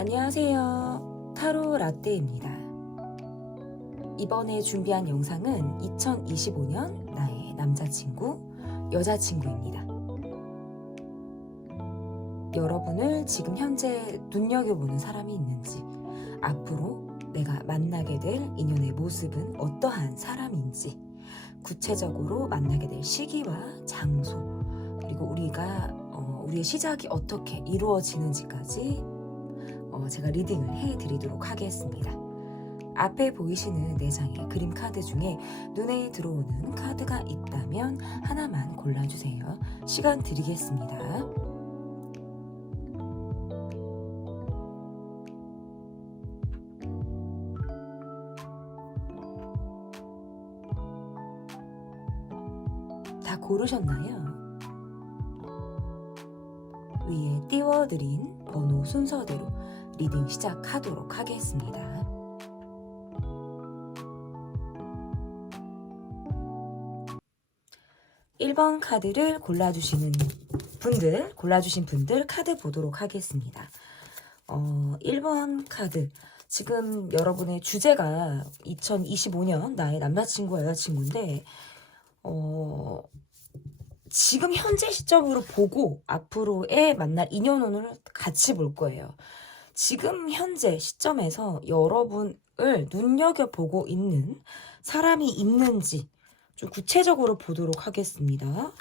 안녕하세요. 타로 라떼입니다. 이번에 준비한 영상은 2025년 나의 남자친구, 여자친구입니다. 여러분을 지금 현재 눈여겨보는 사람이 있는지, 앞으로 내가 만나게 될 인연의 모습은 어떠한 사람인지, 구체적으로 만나게 될 시기와 장소, 그리고 우리의 시작이 어떻게 이루어지는지까지 제가 리딩을 해드리도록 하겠습니다. 앞에 보이시는 4장의 그림 카드 중에 눈에 들어오는 카드가 있다면 하나만 골라주세요. 시간 드리겠습니다. 다 고르셨나요? 위에 띄워드린 번호 순서대로 리딩 시작하도록 하겠습니다. (1번) 카드를 골라주신 분들 카드 보도록 하겠습니다. 1번 카드, 지금 여러분의 주제가 2025년 나의 남자친구와 여자친구인데 지금 현재 시점으로 보고 앞으로의 만날 인연운을 같이 볼 거예요. 지금 현재 시점에서 여러분을 눈여겨보고 있는 사람이 있는지 좀 구체적으로 보도록 하겠습니다.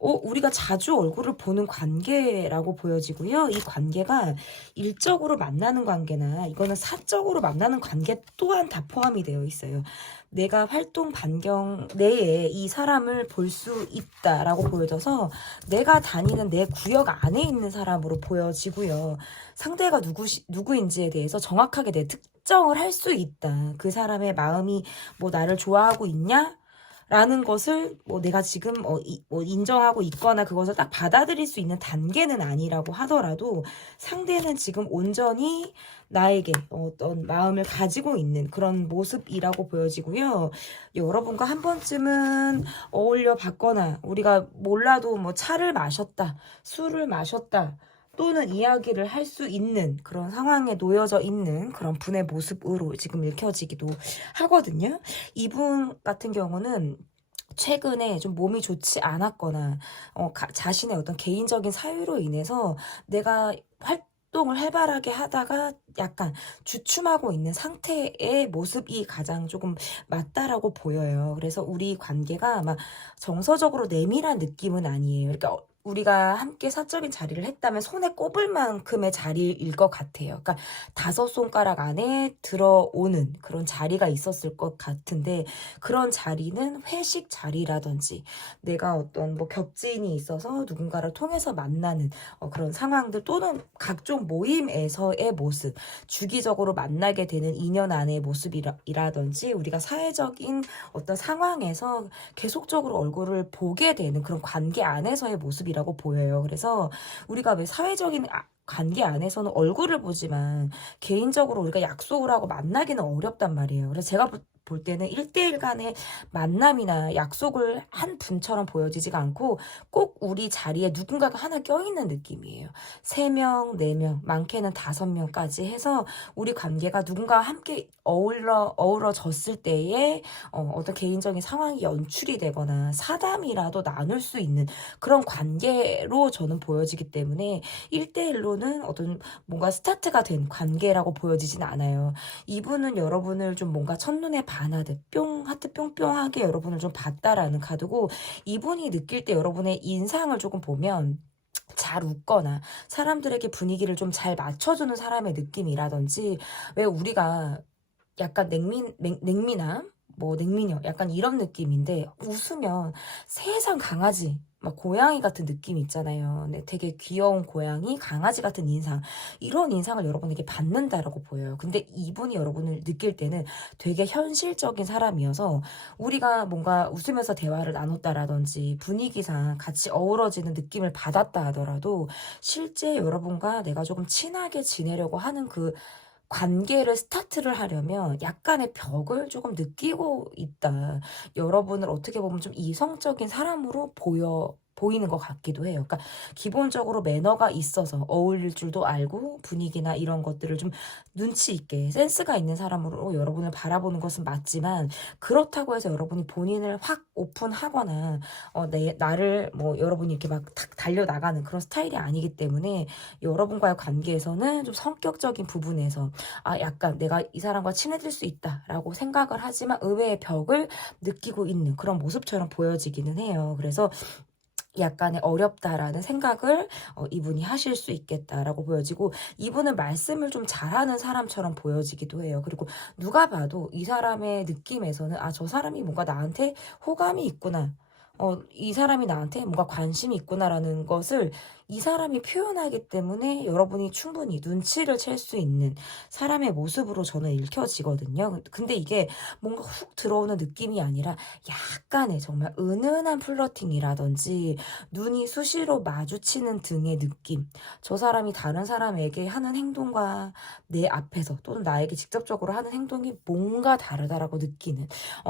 우리가 자주 얼굴을 보는 관계라고 보여지고요. 이 관계가 일적으로 만나는 관계나 이거는 사적으로 만나는 관계 또한 다 포함이 되어 있어요. 내가 활동 반경 내에 이 사람을 볼 수 있다라고 보여져서 내가 다니는 내 구역 안에 있는 사람으로 보여지고요. 상대가 누구인지에 대해서 정확하게 내 특정을 할 수 있다. 그 사람의 마음이 나를 좋아하고 있냐? 라는 것을 내가 지금 인정하고 있거나 그것을 딱 받아들일 수 있는 단계는 아니라고 하더라도 상대는 지금 온전히 나에게 어떤 마음을 가지고 있는 그런 모습이라고 보여지고요. 여러분과 한 번쯤은 어울려 봤거나 우리가 몰라도 차를 마셨다, 술을 마셨다, 또는 이야기를 할 수 있는 그런 상황에 놓여져 있는 그런 분의 모습으로 지금 읽혀지기도 하거든요. 이분 같은 경우는 최근에 좀 몸이 좋지 않았거나 자신의 어떤 개인적인 사유로 인해서 내가 활동을 활발하게 하다가 약간 주춤하고 있는 상태의 모습이 가장 조금 맞다라고 보여요. 그래서 우리 관계가 막 정서적으로 내밀한 느낌은 아니에요. 그러니까 우리가 함께 사적인 자리를 했다면 손에 꼽을 만큼의 자리일 것 같아요. 그러니까 5손가락 안에 들어오는 그런 자리가 있었을 것 같은데, 그런 자리는 회식 자리라든지 내가 어떤 겹지인이 있어서 누군가를 통해서 만나는 그런 상황들, 또는 각종 모임에서의 모습, 주기적으로 만나게 되는 인연 안의 모습이라든지 우리가 사회적인 어떤 상황에서 계속적으로 얼굴을 보게 되는 그런 관계 안에서의 모습이라고 보여요. 그래서 우리가 왜 사회적인 관계 안에서는 얼굴을 보지만 개인적으로 우리가 약속을 하고 만나기는 어렵단 말이에요. 그래서 제가 볼 때는 1대1 간의 만남이나 약속을 한 분처럼 보여지지가 않고 꼭 우리 자리에 누군가가 하나 껴있는 느낌이에요. 3명, 4명, 많게는 5명까지 해서 우리 관계가 누군가와 함께 어우러졌을 때에 어떤 개인적인 상황이 연출이 되거나 사담이라도 나눌 수 있는 그런 관계로 저는 보여지기 때문에 1대1로는 어떤 뭔가 스타트가 된 관계라고 보여지진 않아요. 이분은 여러분을 좀 뭔가 첫눈에 반하듯 하트 뿅뿅하게 여러분을 좀 봤다라는 카드고, 이분이 느낄 때 여러분의 인상을 조금 보면 잘 웃거나 사람들에게 분위기를 좀 잘 맞춰주는 사람의 느낌이라든지, 왜 우리가 약간 냉미남, 냉미녀, 약간 이런 느낌인데 웃으면 세상 강아지, 막 고양이 같은 느낌 있잖아요. 근데 되게 귀여운 고양이, 강아지 같은 인상, 이런 인상을 여러분에게 받는다라고 보여요. 근데 이분이 여러분을 느낄 때는 되게 현실적인 사람이어서 우리가 뭔가 웃으면서 대화를 나눴다라든지 분위기상 같이 어우러지는 느낌을 받았다 하더라도 실제 여러분과 내가 조금 친하게 지내려고 하는 그 관계를 스타트를 하려면 약간의 벽을 조금 느끼고 있다. 여러분을 어떻게 보면 좀 이성적인 사람으로 보이는 것 같기도 해요. 그러니까 기본적으로 매너가 있어서 어울릴 줄도 알고 분위기나 이런 것들을 좀 눈치 있게 센스가 있는 사람으로 여러분을 바라보는 것은 맞지만 그렇다고 해서 여러분이 본인을 확 오픈하거나 나를 뭐 여러분이 이렇게 막 탁 달려나가는 그런 스타일이 아니기 때문에 여러분과의 관계에서는 좀 성격적인 부분에서 약간 내가 이 사람과 친해질 수 있다라고 생각을 하지만 의외의 벽을 느끼고 있는 그런 모습처럼 보여지기는 해요. 그래서 약간의 어렵다라는 생각을 이분이 하실 수 있겠다라고 보여지고 이분은 말씀을 좀 잘하는 사람처럼 보여지기도 해요. 그리고 누가 봐도 이 사람의 느낌에서는 저 사람이 뭔가 나한테 호감이 있구나. 이 사람이 나한테 뭔가 관심이 있구나라는 것을 이 사람이 표현하기 때문에 여러분이 충분히 눈치를 챌 수 있는 사람의 모습으로 저는 읽혀지거든요. 근데 이게 뭔가 훅 들어오는 느낌이 아니라 약간의 정말 은은한 플러팅이라든지 눈이 수시로 마주치는 등의 느낌. 저 사람이 다른 사람에게 하는 행동과 내 앞에서 또는 나에게 직접적으로 하는 행동이 뭔가 다르다라고 느끼는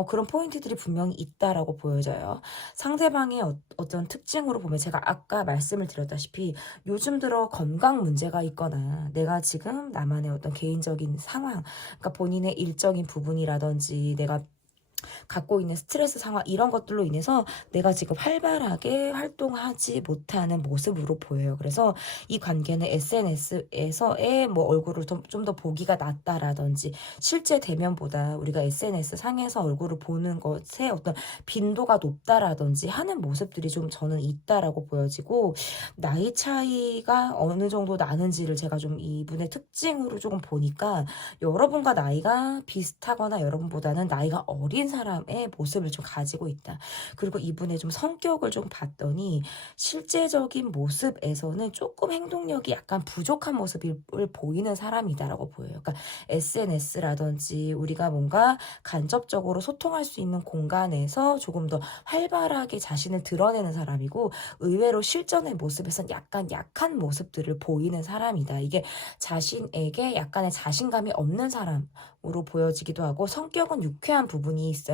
그런 포인트들이 분명히 있다라고 보여져요. 상대방의 어떤 특징으로 보면 제가 아까 말씀을 드렸다시피 요즘 들어 건강 문제가 있거나 내가 지금 나만의 어떤 개인적인 상황, 그러니까 본인의 일적인 부분이라든지 내가 갖고 있는 스트레스 상황 이런 것들로 인해서 내가 지금 활발하게 활동하지 못하는 모습으로 보여요. 그래서 이 관계는 SNS에서의 뭐 얼굴을 좀 더 보기가 낫다라든지 실제 대면보다 우리가 SNS 상에서 얼굴을 보는 것에 어떤 빈도가 높다라든지 하는 모습들이 좀 저는 있다라고 보여지고 나이 차이가 어느 정도 나는지를 제가 좀 이분의 특징으로 조금 보니까 여러분과 나이가 비슷하거나 여러분보다는 나이가 어린 사람의 모습을 좀 가지고 있다. 그리고 이분의 좀 성격을 좀 봤더니 실제적인 모습에서는 조금 행동력이 약간 부족한 모습을 보이는 사람이다라고 보여요. 그러니까 SNS라든지 우리가 뭔가 간접적으로 소통할 수 있는 공간에서 조금 더 활발하게 자신을 드러내는 사람이고 의외로 실전의 모습에선 약간 약한 모습들을 보이는 사람이다. 이게 자신에게 약간의 자신감이 없는 사람으로 보여지기도 하고 성격은 유쾌한 부분이 있어요.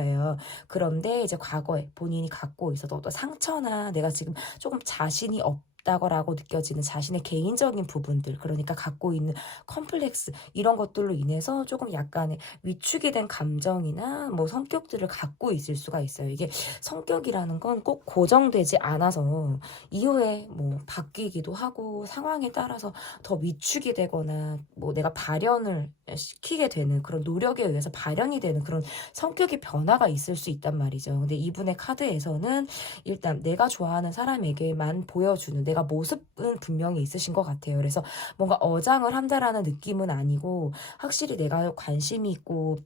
그런데 이제 과거에 본인이 갖고 있어도 어떤 상처나 내가 지금 조금 자신이 없다고 느껴지는 자신의 개인적인 부분들 그러니까 갖고 있는 컴플렉스 이런 것들로 인해서 조금 약간의 위축이 된 감정이나 뭐 성격들을 갖고 있을 수가 있어요. 이게 성격이라는 건 꼭 고정되지 않아서 이후에 뭐 바뀌기도 하고 상황에 따라서 더 위축이 되거나 뭐 내가 발현을 시키게 되는 그런 노력에 의해서 발현이 되는 그런 성격의 변화가 있을 수 있단 말이죠. 근데 이분의 카드에서는 일단 내가 좋아하는 사람에게만 보여주는 내가 모습은 분명히 있으신 것 같아요. 그래서 뭔가 어장을 한다라는 느낌은 아니고 확실히 내가 관심이 있고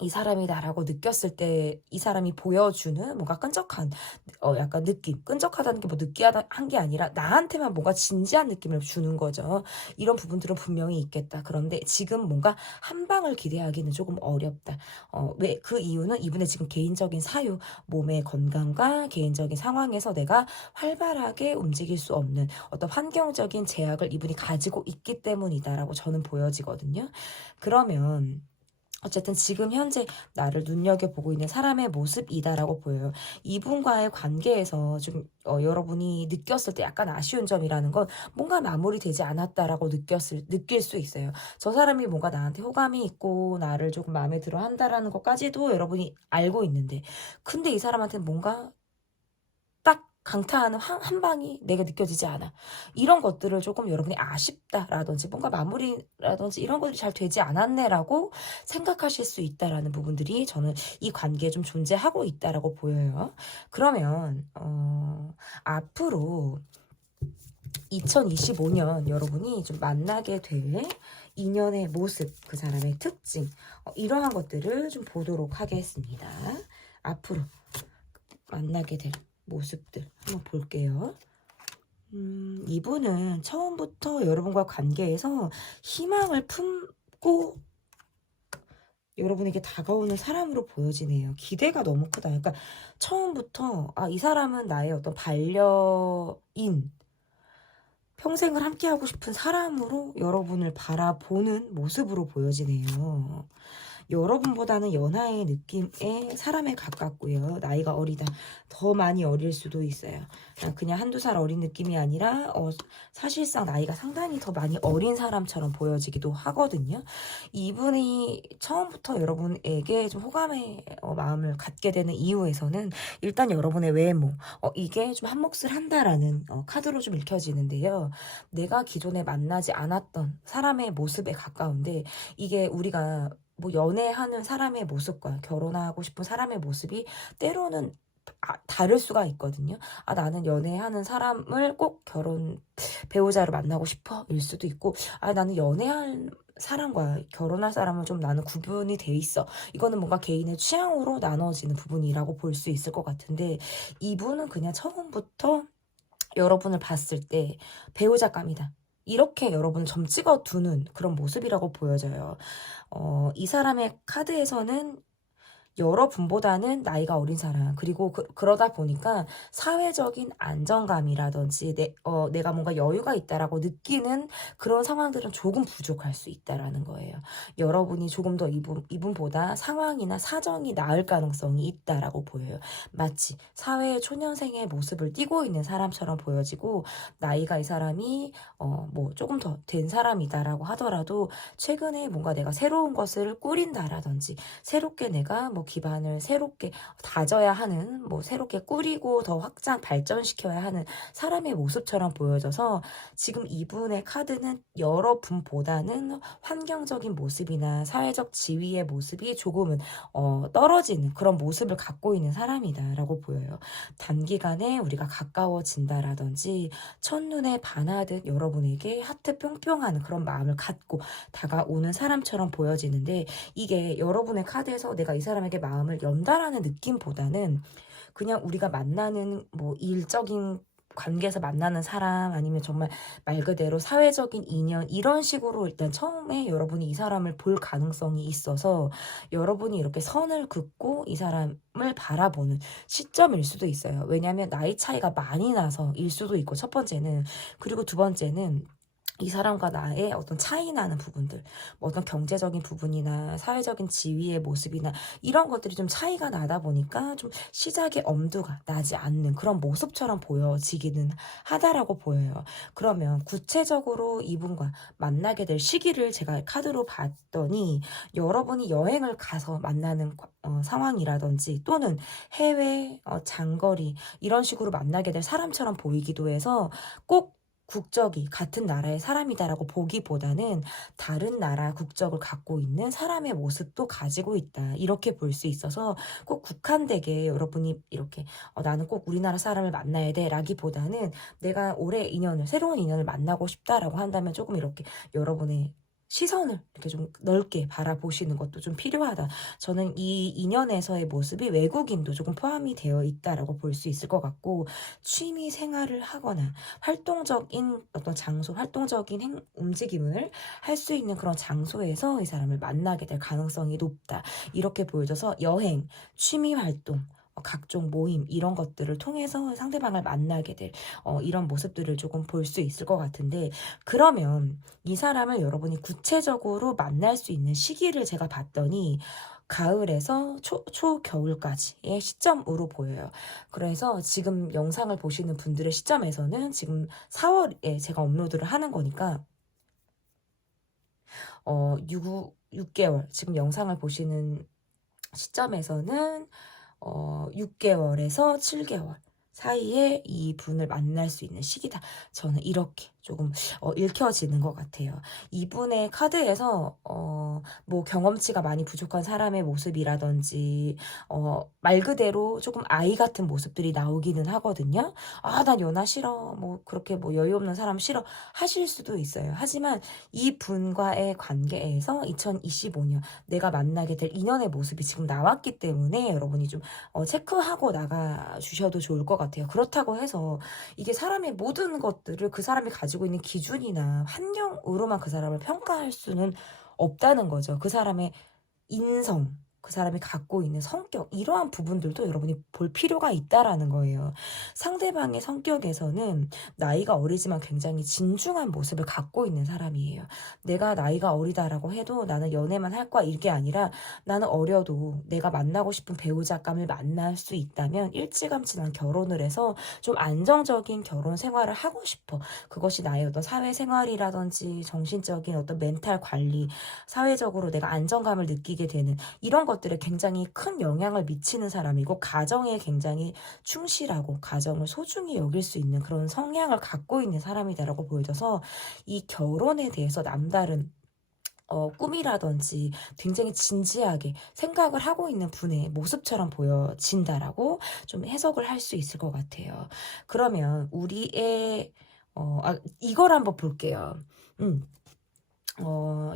이 사람이다라고 느꼈을 때 이 사람이 보여주는 뭔가 끈적한 약간 느낌. 끈적하다는 게 뭐 느끼하다 한 게 아니라 나한테만 뭔가 진지한 느낌을 주는 거죠. 이런 부분들은 분명히 있겠다. 그런데 지금 뭔가 한 방을 기대하기는 조금 어렵다. 왜 그 이유는 이분의 지금 개인적인 사유, 몸의 건강과 개인적인 상황에서 내가 활발하게 움직일 수 없는 어떤 환경적인 제약을 이분이 가지고 있기 때문이다라고 저는 보여지거든요. 그러면 어쨌든 지금 현재 나를 눈여겨보고 있는 사람의 모습이다라고 보여요. 이분과의 관계에서 좀 여러분이 느꼈을 때 약간 아쉬운 점이라는 건 뭔가 마무리되지 않았다라고 느낄 수 있어요. 저 사람이 뭔가 나한테 호감이 있고 나를 조금 마음에 들어 한다라는 것까지도 여러분이 알고 있는데 근데 이 사람한테는 뭔가 딱 강타하는 한 방이 내게 느껴지지 않아. 이런 것들을 조금 여러분이 아쉽다라든지 뭔가 마무리라든지 이런 것들이 잘 되지 않았네라고 생각하실 수 있다라는 부분들이 저는 이 관계에 좀 존재하고 있다라고 보여요. 그러면 앞으로 2025년 여러분이 좀 만나게 될 인연의 모습, 그 사람의 특징 이러한 것들을 좀 보도록 하겠습니다. 앞으로 만나게 될 모습들 한번 볼게요. 이분은 처음부터 여러분과 관계에서 희망을 품고 여러분에게 다가오는 사람으로 보여지네요. 기대가 너무 크다. 그러니까 처음부터 이 사람은 나의 어떤 반려인, 평생을 함께하고 싶은 사람으로 여러분을 바라보는 모습으로 보여지네요. 여러분보다는 연하의 느낌의 사람에 가깝고요. 나이가 어리다. 더 많이 어릴 수도 있어요. 그냥 한두 살 어린 느낌이 아니라 사실상 나이가 상당히 더 많이 어린 사람처럼 보여지기도 하거든요. 이분이 처음부터 여러분에게 좀 호감의 마음을 갖게 되는 이유에서는 일단 여러분의 외모, 이게 좀 한몫을 한다라는 카드로 좀 읽혀지는데요. 내가 기존에 만나지 않았던 사람의 모습에 가까운데, 이게 우리가 뭐 연애하는 사람의 모습과 결혼하고 싶은 사람의 모습이 때로는 다를 수가 있거든요. 나는 연애하는 사람을 꼭 배우자로 만나고 싶어 일 수도 있고, 나는 연애할 사람과 결혼할 사람은 좀 나는 구분이 돼 있어. 이거는 뭔가 개인의 취향으로 나눠지는 부분이라고 볼 수 있을 것 같은데, 이분은 그냥 처음부터 여러분을 봤을 때 배우자감이다, 이렇게 여러분을 점 찍어 두는 그런 모습이라고 보여져요. 이 사람의 카드에서는 여러분보다는 나이가 어린 사람, 그리고 그러다 보니까 사회적인 안정감이라든지 내가 뭔가 여유가 있다라고 느끼는 그런 상황들은 조금 부족할 수 있다라는 거예요. 여러분이 조금 더 이분보다 상황이나 사정이 나을 가능성이 있다라고 보여요. 마치 사회의 초년생의 모습을 띠고 있는 사람처럼 보여지고, 나이가 이 사람이 뭐 조금 더 된 사람이다라고 하더라도 최근에 뭔가 내가 새로운 것을 꾸린다라든지, 새롭게 내가 뭐 기반을 새롭게 다져야 하는, 뭐 새롭게 꾸리고 더 확장 발전시켜야 하는 사람의 모습처럼 보여져서, 지금 이분의 카드는 여러분보다는 환경적인 모습이나 사회적 지위의 모습이 조금은 떨어지는 그런 모습을 갖고 있는 사람이다라고 보여요. 단기간에 우리가 가까워진다라든지 첫눈에 반하듯 여러분에게 하트 뿅뿅하는 그런 마음을 갖고 다가오는 사람처럼 보여지는데, 이게 여러분의 카드에서 내가 이 사람에게 마음을 연다라는 느낌보다는 그냥 우리가 만나는 뭐 일적인 관계에서 만나는 사람, 아니면 정말 말 그대로 사회적인 인연, 이런 식으로 일단 처음에 여러분이 이 사람을 볼 가능성이 있어서 여러분이 이렇게 선을 긋고 이 사람을 바라보는 시점일 수도 있어요. 왜냐하면 나이 차이가 많이 나서일 수도 있고, 첫 번째는. 그리고 두 번째는 이 사람과 나의 어떤 차이 나는 부분들, 뭐 어떤 경제적인 부분이나 사회적인 지위의 모습이나 이런 것들이 좀 차이가 나다 보니까 좀 시작에 엄두가 나지 않는 그런 모습처럼 보여지기는 하다라고 보여요. 그러면 구체적으로 이분과 만나게 될 시기를 제가 카드로 봤더니, 여러분이 여행을 가서 만나는 상황이라든지, 또는 해외 장거리 이런 식으로 만나게 될 사람처럼 보이기도 해서, 꼭 국적이 같은 나라의 사람이다라고 보기보다는 다른 나라 국적을 갖고 있는 사람의 모습도 가지고 있다, 이렇게 볼 수 있어서, 꼭 국한되게 여러분이 이렇게 나는 꼭 우리나라 사람을 만나야 돼 라기보다는, 내가 새로운 인연을 만나고 싶다라고 한다면 조금 이렇게 여러분의 시선을 이렇게 좀 넓게 바라보시는 것도 좀 필요하다. 저는 이 인연에서의 모습이 외국인도 조금 포함이 되어 있다라고 볼 수 있을 것 같고, 취미 생활을 하거나 활동적인 어떤 장소, 활동적인 움직임을 할 수 있는 그런 장소에서 이 사람을 만나게 될 가능성이 높다, 이렇게 보여져서 여행, 취미 활동, 각종 모임 이런 것들을 통해서 상대방을 만나게 될 이런 모습들을 조금 볼 수 있을 것 같은데, 그러면 이 사람을 여러분이 구체적으로 만날 수 있는 시기를 제가 봤더니 가을에서 초겨울까지의 시점으로 보여요. 그래서 지금 영상을 보시는 분들의 시점에서는 지금 4월에 제가 업로드를 하는 거니까 6개월, 지금 영상을 보시는 시점에서는 6개월에서 7개월 사이에 이 분을 만날 수 있는 시기다. 저는 이렇게 조금 읽혀지는 것 같아요. 이분의 카드에서 뭐 경험치가 많이 부족한 사람의 모습이라든지 말 그대로 조금 아이 같은 모습들이 나오기는 하거든요. 난 연하 싫어, 뭐 그렇게 뭐 여유 없는 사람 싫어 하실 수도 있어요. 하지만 이 분과의 관계에서 2025년 내가 만나게 될 인연의 모습이 지금 나왔기 때문에 여러분이 좀 체크하고 나가 주셔도 좋을 것 같아요. 그렇다고 해서 이게 사람의 모든 것들을 그 사람이 가지고 있는 기준이나 환경으로만 그 사람을 평가할 수는 없다는 거죠. 그 사람의 인성, 그 사람이 갖고 있는 성격, 이러한 부분들도 여러분이 볼 필요가 있다라는 거예요. 상대방의 성격에서는 나이가 어리지만 굉장히 진중한 모습을 갖고 있는 사람이에요. 내가 나이가 어리다라고 해도 나는 연애만 할 거야, 이게 아니라 나는 어려도 내가 만나고 싶은 배우자감을 만날 수 있다면 일찌감치 난 결혼을 해서 좀 안정적인 결혼 생활을 하고 싶어. 그것이 나의 어떤 사회생활이라든지 정신적인 어떤 멘탈 관리, 사회적으로 내가 안정감을 느끼게 되는 이런 것들에 굉장히 큰 영향을 미치는 사람이고, 가정에 굉장히 충실하고 가정을 소중히 여길 수 있는 그런 성향을 갖고 있는 사람이다라고 보여져서, 이 결혼에 대해서 남다른 꿈이라든지 굉장히 진지하게 생각을 하고 있는 분의 모습처럼 보여진다라고 좀 해석을 할 수 있을 것 같아요. 그러면 우리의 이걸 한번 볼게요.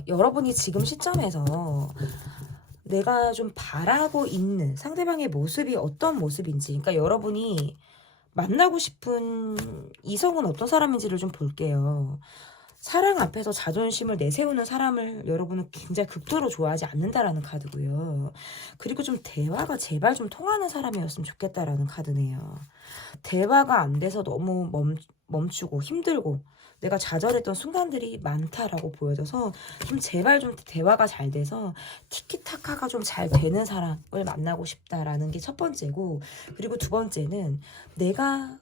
여러분이 지금 시점에서 내가 좀 바라고 있는 상대방의 모습이 어떤 모습인지, 그러니까 여러분이 만나고 싶은 이성은 어떤 사람인지를 좀 볼게요. 사랑 앞에서 자존심을 내세우는 사람을 여러분은 굉장히 극도로 좋아하지 않는다라는 카드고요. 그리고 좀 대화가 제발 좀 통하는 사람이었으면 좋겠다라는 카드네요. 대화가 안 돼서 너무 멈추고 힘들고 내가 좌절했던 순간들이 많다라고 보여져서, 좀 제발 좀 대화가 잘 돼서 티키타카가 좀 잘 되는 사람을 만나고 싶다라는 게 첫 번째고, 그리고 두 번째는 내가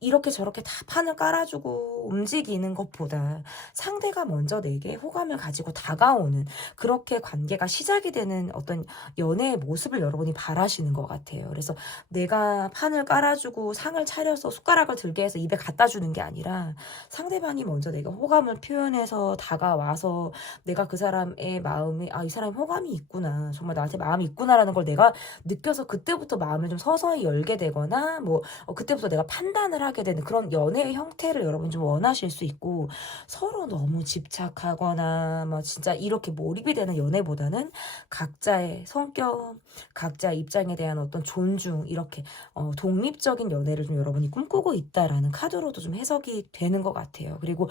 이렇게 저렇게 다 판을 깔아주고 움직이는 것보다 상대가 먼저 내게 호감을 가지고 다가오는, 그렇게 관계가 시작이 되는 어떤 연애의 모습을 여러분이 바라시는 것 같아요. 그래서 내가 판을 깔아주고 상을 차려서 숟가락을 들게 해서 입에 갖다 주는 게 아니라, 상대방이 먼저 내가 호감을 표현해서 다가와서 내가 그 사람의 마음에, 이 사람이 호감이 있구나, 정말 나한테 마음이 있구나라는 걸 내가 느껴서 그때부터 마음을 좀 서서히 열게 되거나, 그때부터 내가 판단을 하게 되는 그런 연애의 형태를 여러분 좀 원하실 수 있고, 서로 너무 집착하거나 진짜 이렇게 몰입이 되는 연애보다는 각자의 성격, 각자의 입장에 대한 어떤 존중, 이렇게 독립적인 연애를 좀 여러분이 꿈꾸고 있다라는 카드로도 좀 해석이 되는 것 같아요. 그리고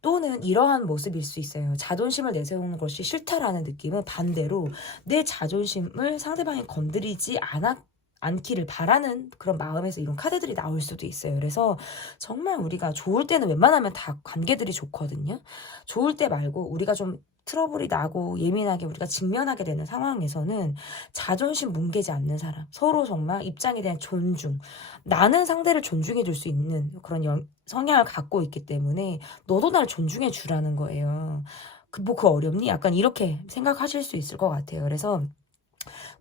또는 이러한 모습일 수 있어요. 자존심을 내세우는 것이 싫다라는 느낌은 반대로 내 자존심을 상대방이 건드리지 않기를 바라는 그런 마음에서 이런 카드들이 나올 수도 있어요. 그래서 정말 우리가 좋을 때는 웬만하면 다 관계들이 좋거든요. 좋을 때 말고 우리가 좀 트러블이 나고 예민하게 우리가 직면하게 되는 상황에서는 자존심 뭉개지 않는 사람, 서로 정말 입장에 대한 존중, 나는 상대를 존중해 줄 수 있는 그런 성향을 갖고 있기 때문에 너도 날 존중해 주라는 거예요. 그거 어렵니? 약간 이렇게 생각하실 수 있을 것 같아요. 그래서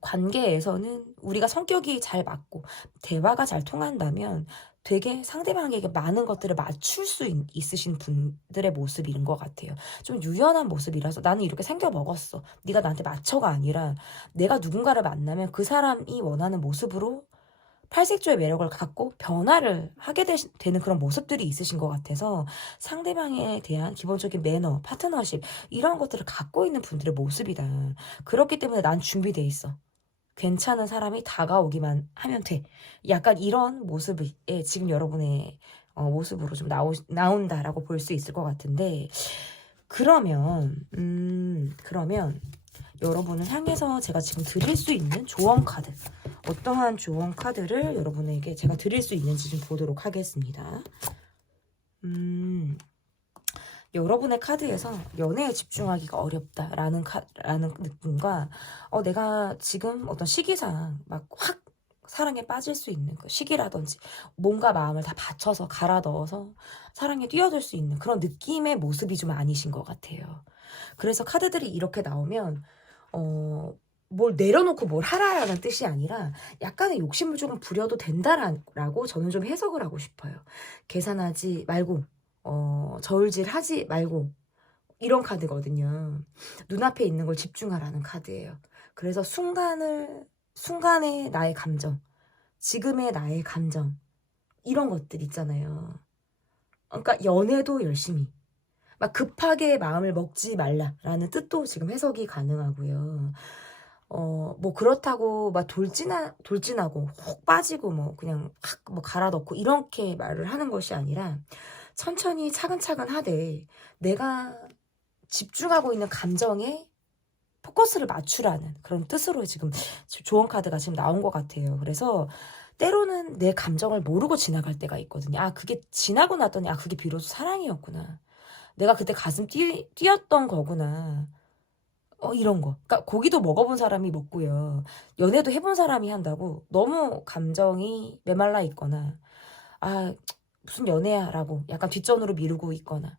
관계에서는 우리가 성격이 잘 맞고 대화가 잘 통한다면 되게 상대방에게 많은 것들을 맞출 수 있으신 분들의 모습인 것 같아요. 좀 유연한 모습이라서 나는 이렇게 생겨 먹었어, 네가 나한테 맞춰가 아니라, 내가 누군가를 만나면 그 사람이 원하는 모습으로 팔색조의 매력을 갖고 변화를 하게 되는 그런 모습들이 있으신 것 같아서, 상대방에 대한 기본적인 매너, 파트너십, 이런 것들을 갖고 있는 분들의 모습이다. 그렇기 때문에 난 준비돼 있어, 괜찮은 사람이 다가오기만 하면 돼. 약간 이런 모습이 지금 여러분의 모습으로 좀 나온다라고 볼 수 있을 것 같은데, 그러면 여러분을 향해서 제가 지금 드릴 수 있는 조언 카드, 어떠한 조언 카드를 여러분에게 제가 드릴 수 있는지 좀 보도록 하겠습니다. 여러분의 카드에서 연애에 집중하기가 어렵다라는 라는 느낌과, 내가 지금 어떤 시기상 막 확 사랑에 빠질 수 있는 그 시기라든지, 뭔가 마음을 다 바쳐서 갈아 넣어서 사랑에 뛰어들 수 있는 그런 느낌의 모습이 좀 아니신 것 같아요. 그래서 카드들이 이렇게 나오면 뭘 내려놓고 뭘 하라라는 뜻이 아니라 약간의 욕심을 조금 부려도 된다라고 저는 좀 해석을 하고 싶어요. 계산하지 말고, 저울질 하지 말고, 이런 카드거든요. 눈앞에 있는 걸 집중하라는 카드예요. 그래서 순간의 나의 감정, 지금의 나의 감정, 이런 것들 있잖아요. 그러니까 연애도 열심히, 막 급하게 마음을 먹지 말라라는 뜻도 지금 해석이 가능하고요. 그렇다고 막 돌진하고 혹 빠지고 그냥 확 갈아 넣고 이렇게 말을 하는 것이 아니라, 천천히 차근차근 하되 내가 집중하고 있는 감정에 포커스를 맞추라는 그런 뜻으로 지금 조언 카드가 지금 나온 것 같아요. 그래서 때로는 내 감정을 모르고 지나갈 때가 있거든요. 아, 그게 지나고 나더니 아, 그게 비로소 사랑이었구나. 내가 그때 가슴 뛰었던 거구나. 이런 거. 그러니까 고기도 먹어본 사람이 먹고요. 연애도 해본 사람이 한다고 너무 감정이 메말라 있거나 아, 무슨 연애야라고 약간 뒷전으로 미루고 있거나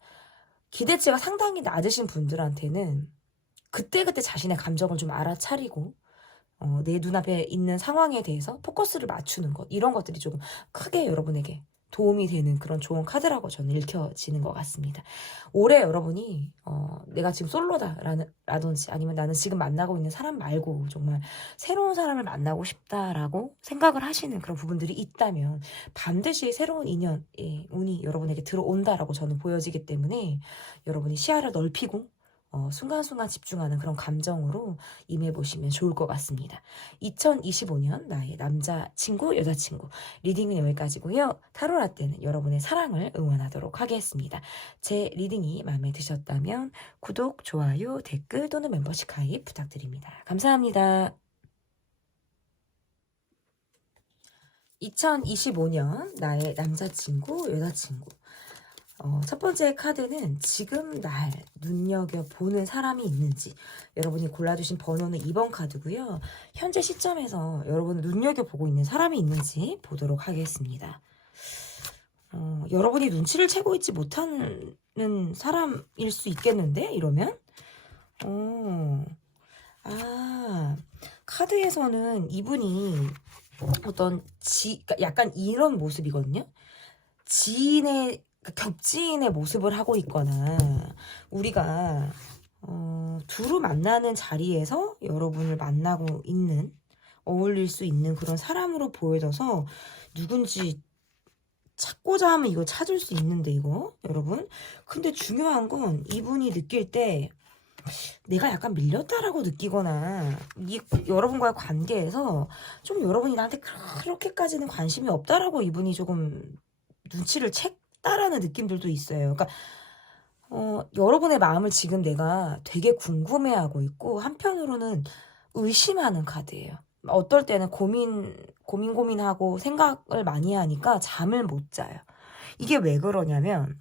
기대치가 상당히 낮으신 분들한테는 그때그때 자신의 감정을 좀 알아차리고 내 눈앞에 있는 상황에 대해서 포커스를 맞추는 것 이런 것들이 조금 크게 여러분에게 도움이 되는 그런 좋은 카드라고 저는 읽혀지는 것 같습니다. 올해 여러분이 내가 지금 솔로다라든지 아니면 나는 지금 만나고 있는 사람 말고 정말 새로운 사람을 만나고 싶다라고 생각을 하시는 그런 부분들이 있다면 반드시 새로운 인연의 운이 여러분에게 들어온다라고 저는 보여지기 때문에 여러분이 시야를 넓히고 순간순간 집중하는 그런 감정으로 임해보시면 좋을 것 같습니다. 2025년 나의 남자친구, 여자친구 리딩은 여기까지고요. 타로라떼는 여러분의 사랑을 응원하도록 하겠습니다. 제 리딩이 마음에 드셨다면 구독, 좋아요, 댓글 또는 멤버십 가입 부탁드립니다. 감사합니다. 2025년 나의 남자친구, 여자친구 첫 번째 카드는 지금 날 눈여겨보는 사람이 있는지 여러분이 골라주신 번호는 2번 카드고요. 현재 시점에서 여러분을 눈여겨보고 있는 사람이 있는지 보도록 하겠습니다. 여러분이 눈치를 채고 있지 못하는 사람일 수 있겠는데 이러면? 카드에서는 이분이 어떤 그러니까 약간 이런 모습이거든요. 겹지인의 모습을 하고 있거나 우리가 두루 만나는 자리에서 여러분을 만나고 있는 어울릴 수 있는 그런 사람으로 보여져서 누군지 찾고자 하면 이거 찾을 수 있는데 이거 여러분 근데 중요한 건 이분이 느낄 때 내가 약간 밀렸다라고 느끼거나 여러분과의 관계에서 좀 여러분이 나한테 그렇게까지는 관심이 없다라고 이분이 조금 눈치를 챘다라는 느낌들도 있어요. 그러니까 여러분의 마음을 지금 내가 되게 궁금해하고 있고 한편으로는 의심하는 카드예요. 어떨 때는 고민하고 생각을 많이 하니까 잠을 못 자요. 이게 왜 그러냐면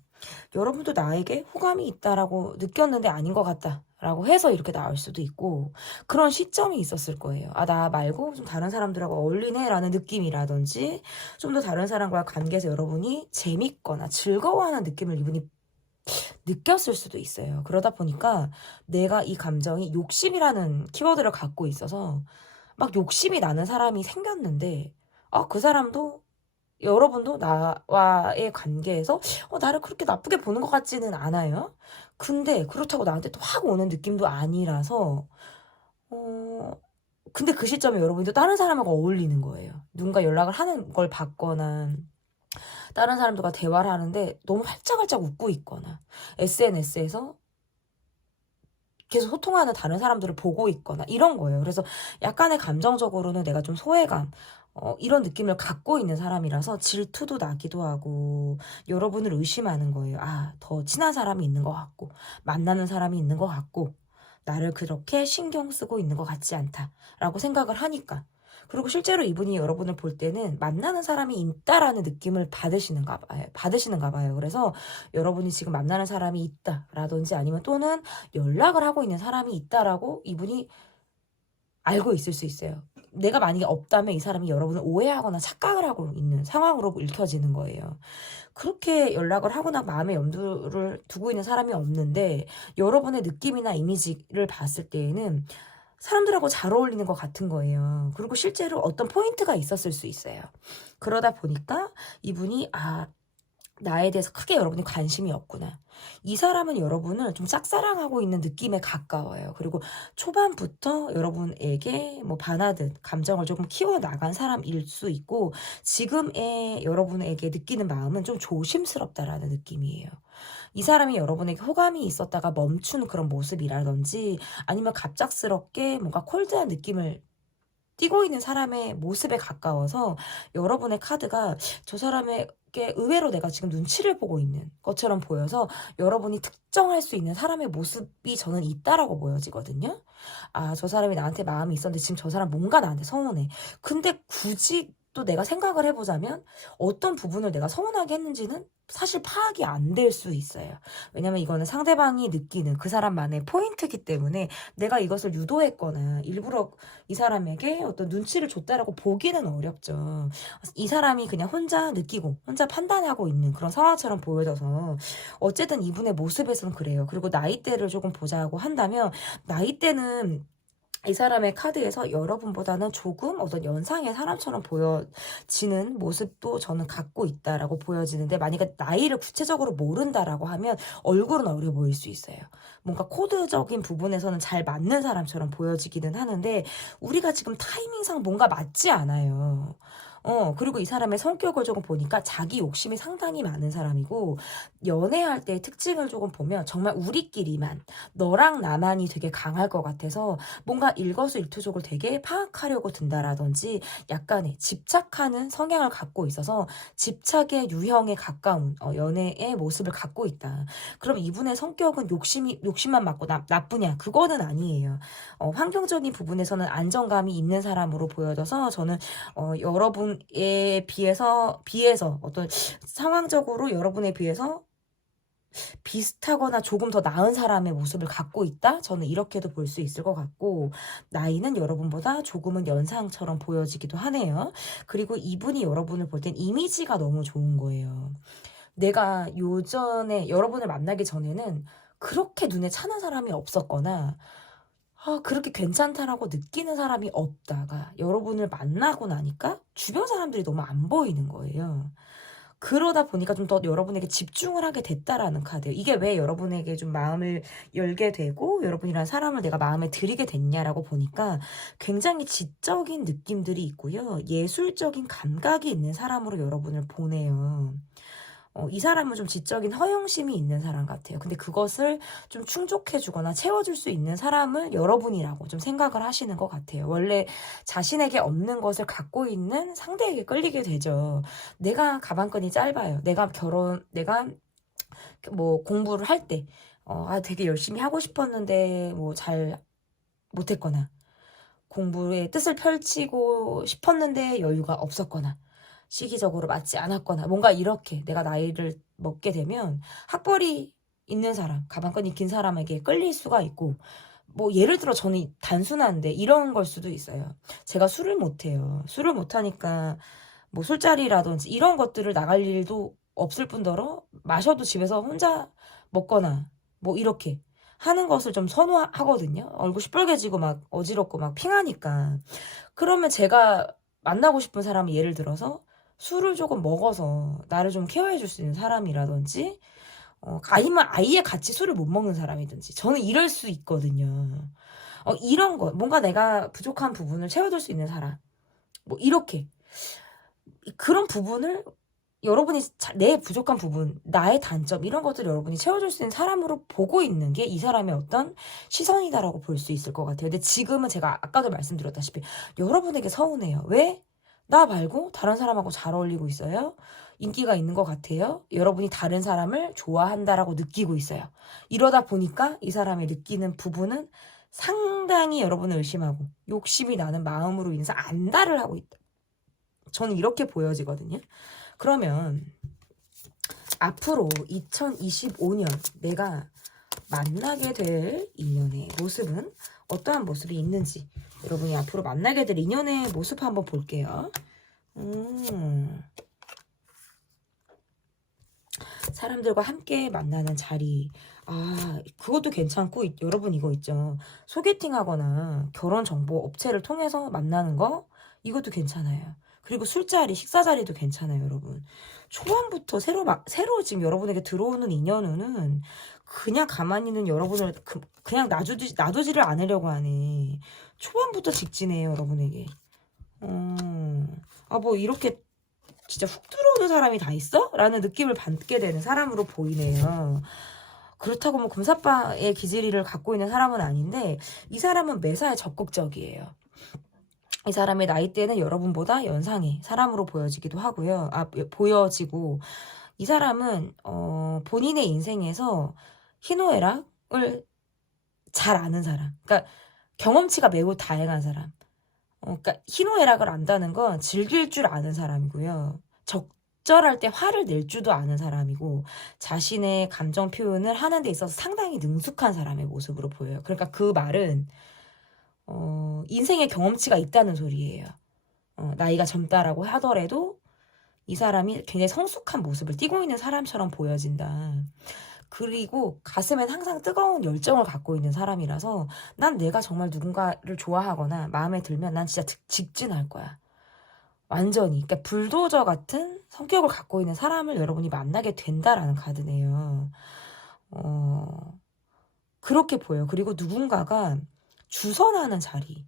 여러분도 나에게 호감이 있다라고 느꼈는데 아닌 것 같다라고 해서 이렇게 나올 수도 있고 그런 시점이 있었을 거예요. 아, 나 말고 좀 다른 사람들하고 어울리네 라는 느낌이라든지 좀 더 다른 사람과의 관계에서 여러분이 재밌거나 즐거워하는 느낌을 이분이 느꼈을 수도 있어요. 그러다 보니까 내가 이 감정이 욕심이라는 키워드를 갖고 있어서 막 욕심이 나는 사람이 생겼는데 그 사람도 여러분도 나와의 관계에서 나를 그렇게 나쁘게 보는 것 같지는 않아요. 근데 그렇다고 나한테 또 확 오는 느낌도 아니라서 근데 그 시점에 여러분이 또 다른 사람하고 어울리는 거예요. 누군가 연락을 하는 걸 받거나 다른 사람들과 대화를 하는데 너무 활짝활짝 웃고 있거나 SNS에서 계속 소통하는 다른 사람들을 보고 있거나 이런 거예요. 그래서 약간의 감정적으로는 내가 좀 소외감 이런 느낌을 갖고 있는 사람이라서 질투도 나기도 하고 여러분을 의심하는 거예요. 아, 더 친한 사람이 있는 것 같고 만나는 사람이 있는 것 같고 나를 그렇게 신경 쓰고 있는 것 같지 않다라고 생각을 하니까 그리고 실제로 이분이 여러분을 볼 때는 만나는 사람이 있다라는 느낌을 받으시는가 봐요. 그래서 여러분이 지금 만나는 사람이 있다라든지 아니면 또는 연락을 하고 있는 사람이 있다라고 이분이 알고 있을 수 있어요. 내가 만약에 없다면 이 사람이 여러분을 오해하거나 착각을 하고 있는 상황으로 읽혀지는 거예요. 그렇게 연락을 하거나 마음의 염두를 두고 있는 사람이 없는데 여러분의 느낌이나 이미지를 봤을 때에는 사람들하고 잘 어울리는 것 같은 거예요. 그리고 실제로 어떤 포인트가 있었을 수 있어요. 그러다 보니까 이분이 나에 대해서 크게 여러분이 관심이 없구나. 이 사람은 여러분을 좀 짝사랑하고 있는 느낌에 가까워요. 그리고 초반부터 여러분에게 뭐 반하듯 감정을 조금 키워나간 사람일 수 있고 지금의 여러분에게 느끼는 마음은 좀 조심스럽다라는 느낌이에요. 이 사람이 여러분에게 호감이 있었다가 멈춘 그런 모습이라든지 아니면 갑작스럽게 뭔가 콜드한 느낌을 띄고 있는 사람의 모습에 가까워서 여러분의 카드가 저 사람에게 의외로 내가 지금 눈치를 보고 있는 것처럼 보여서 여러분이 특정할 수 있는 사람의 모습이 저는 있다라고 보여지거든요. 아, 저 사람이 나한테 마음이 있었는데 지금 저 사람 뭔가 나한테 서운해. 근데 굳이 또 내가 생각을 해보자면 어떤 부분을 내가 서운하게 했는지는 사실 파악이 안 될 수 있어요. 왜냐면 이거는 상대방이 느끼는 그 사람만의 포인트이기 때문에 내가 이것을 유도했거나 일부러 이 사람에게 어떤 눈치를 줬다라고 보기는 어렵죠. 이 사람이 그냥 혼자 느끼고 혼자 판단하고 있는 그런 상황처럼 보여져서 어쨌든 이분의 모습에서는 그래요. 그리고 나이대를 조금 보자고 한다면 나이대는 이 사람의 카드에서 여러분보다는 조금 어떤 연상의 사람처럼 보여지는 모습도 저는 갖고 있다라고 보여지는데, 만약에 나이를 구체적으로 모른다라고 하면 얼굴은 어려 보일 수 있어요. 뭔가 코드적인 부분에서는 잘 맞는 사람처럼 보여지기는 하는데 우리가 지금 타이밍상 뭔가 맞지 않아요. 그리고 이 사람의 성격을 조금 보니까 자기 욕심이 상당히 많은 사람이고, 연애할 때 특징을 조금 보면 정말 우리끼리만, 너랑 나만이 되게 강할 것 같아서 뭔가 일거수일투족을 되게 파악하려고 든다라든지 약간의 집착하는 성향을 갖고 있어서 집착의 유형에 가까운 연애의 모습을 갖고 있다. 그럼 이분의 성격은 욕심만 많고 나쁘냐? 그거는 아니에요. 환경적인 부분에서는 안정감이 있는 사람으로 보여져서 저는 여러분에 비해서 어떤 상황적으로 여러분에 비해서 비슷하거나 조금 더 나은 사람의 모습을 갖고 있다? 저는 이렇게도 볼 수 있을 것 같고, 나이는 여러분보다 조금은 연상처럼 보여지기도 하네요. 그리고 이분이 여러분을 볼 땐 이미지가 너무 좋은 거예요. 내가 요전에 여러분을 만나기 전에는 그렇게 눈에 차는 사람이 없었거나 그렇게 괜찮다라고 느끼는 사람이 없다가 여러분을 만나고 나니까 주변 사람들이 너무 안 보이는 거예요. 그러다 보니까 좀 더 여러분에게 집중을 하게 됐다라는 카드예요. 이게 왜 여러분에게 좀 마음을 열게 되고 여러분이라는 사람을 내가 마음에 들이게 됐냐라고 보니까 굉장히 지적인 느낌들이 있고요. 예술적인 감각이 있는 사람으로 여러분을 보내요. 이 사람은 좀 지적인 허영심이 있는 사람 같아요. 근데 그것을 좀 충족해주거나 채워줄 수 있는 사람을 여러분이라고 좀 생각을 하시는 것 같아요. 원래 자신에게 없는 것을 갖고 있는 상대에게 끌리게 되죠. 내가 가방끈이 짧아요. 내가 뭐 공부를 할 때, 되게 열심히 하고 싶었는데 뭐 잘 못했거나, 공부의 뜻을 펼치고 싶었는데 여유가 없었거나, 시기적으로 맞지 않았거나, 뭔가 이렇게 내가 나이를 먹게 되면 학벌이 있는 사람, 가방끈이 긴 사람에게 끌릴 수가 있고, 뭐 예를 들어 저는 단순한데 이런 걸 수도 있어요. 제가 술을 못해요. 술을 못하니까 뭐 술자리라든지 이런 것들을 나갈 일도 없을 뿐더러 마셔도 집에서 혼자 먹거나 뭐 이렇게 하는 것을 좀 선호하거든요. 얼굴 시뻘개지고 막 어지럽고 막 핑하니까. 그러면 제가 만나고 싶은 사람이 예를 들어서 술을 조금 먹어서 나를 좀 케어해 줄 수 있는 사람이라든지, 아니면 아예 같이 술을 못 먹는 사람이든지, 저는 이럴 수 있거든요. 이런 거, 뭔가 내가 부족한 부분을 채워줄 수 있는 사람, 뭐 이렇게 그런 부분을 여러분이 내 부족한 부분, 나의 단점, 이런 것들을 여러분이 채워줄 수 있는 사람으로 보고 있는 게 이 사람의 어떤 시선이다라고 볼 수 있을 것 같아요. 근데 지금은 제가 아까도 말씀드렸다시피 여러분에게 서운해요. 왜? 나 말고 다른 사람하고 잘 어울리고 있어요? 인기가 있는 것 같아요? 여러분이 다른 사람을 좋아한다라고 느끼고 있어요. 이러다 보니까 이 사람이 느끼는 부분은 상당히 여러분을 의심하고 욕심이 나는 마음으로 인해서 안달을 하고 있다. 저는 이렇게 보여지거든요. 그러면 앞으로 2025년 내가 만나게 될 인연의 모습은 어떠한 모습이 있는지, 여러분이 앞으로 만나게 될 인연의 모습 한번 볼게요. 사람들과 함께 만나는 자리. 그것도 괜찮고, 여러분 이거 있죠. 소개팅 하거나 결혼 정보 업체를 통해서 만나는 거, 이것도 괜찮아요. 그리고 술자리, 식사자리도 괜찮아요, 여러분. 초반부터 새로 지금 여러분에게 들어오는 인연은 그냥 가만히 있는 여러분을 그냥 놔두지를 않으려고 하네. 초반부터 직진해요, 여러분에게. 뭐 이렇게 진짜 훅 들어오는 사람이 다 있어? 라는 느낌을 받게 되는 사람으로 보이네요. 그렇다고 뭐 금사빠의 기질을 갖고 있는 사람은 아닌데, 이 사람은 매사에 적극적이에요. 이 사람의 나이대는 여러분보다 연상의 사람으로 보여지기도 하고요. 보여지고 이 사람은 본인의 인생에서 희노애락을 잘 아는 사람. 그러니까 경험치가 매우 다양한 사람. 그러니까 희노애락을 안다는 건 즐길 줄 아는 사람이고요. 적절할 때 화를 낼 줄도 아는 사람이고 자신의 감정 표현을 하는 데 있어서 상당히 능숙한 사람의 모습으로 보여요. 그러니까 그 말은 인생의 경험치가 있다는 소리예요. 나이가 젊다라고 하더라도 이 사람이 굉장히 성숙한 모습을 띠고 있는 사람처럼 보여진다. 그리고 가슴엔 항상 뜨거운 열정을 갖고 있는 사람이라서 난 내가 정말 누군가를 좋아하거나 마음에 들면 난 진짜 직진할 거야. 완전히. 그러니까 불도저 같은 성격을 갖고 있는 사람을 여러분이 만나게 된다라는 카드네요. 그렇게 보여요. 그리고 누군가가 주선하는 자리,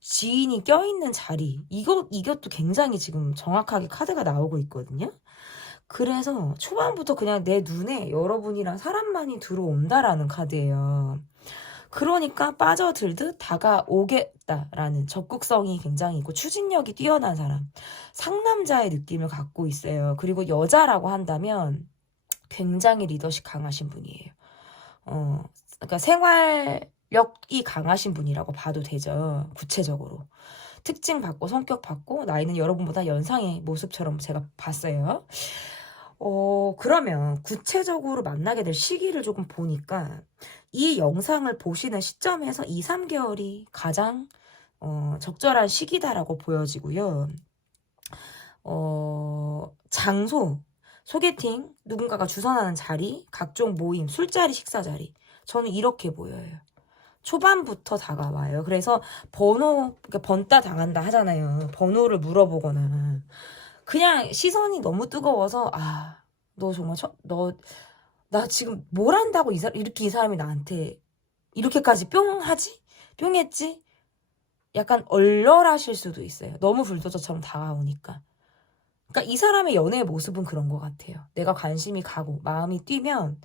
지인이 껴있는 자리, 이것도 굉장히 지금 정확하게 카드가 나오고 있거든요. 그래서 초반부터 그냥 내 눈에 여러분이랑 사람만이 들어온다라는 카드예요. 그러니까 빠져들듯 다가오겠다라는 적극성이 굉장히 있고 추진력이 뛰어난 사람, 상남자의 느낌을 갖고 있어요. 그리고 여자라고 한다면 굉장히 리더십 강하신 분이에요. 그러니까 생활력이 강하신 분이라고 봐도 되죠. 구체적으로. 특징 받고 성격 받고 나이는 여러분보다 연상의 모습처럼 제가 봤어요. 그러면 구체적으로 만나게 될 시기를 조금 보니까 이 영상을 보시는 시점에서 2, 3개월이 가장 적절한 시기다라고 보여지고요. 장소, 소개팅, 누군가가 주선하는 자리, 각종 모임, 술자리, 식사자리. 저는 이렇게 보여요. 초반부터 다가와요. 그래서 그러니까 번따 당한다 하잖아요. 번호를 물어보거나. 그냥 시선이 너무 뜨거워서 너 정말 나 지금 뭘 한다고 이렇게 이 사람이 나한테 이렇게까지 뿅 하지? 뿅 했지? 약간 얼얼하실 수도 있어요. 너무 불도저처럼 다가오니까. 그러니까 이 사람의 연애의 모습은 그런 것 같아요. 내가 관심이 가고 마음이 뛰면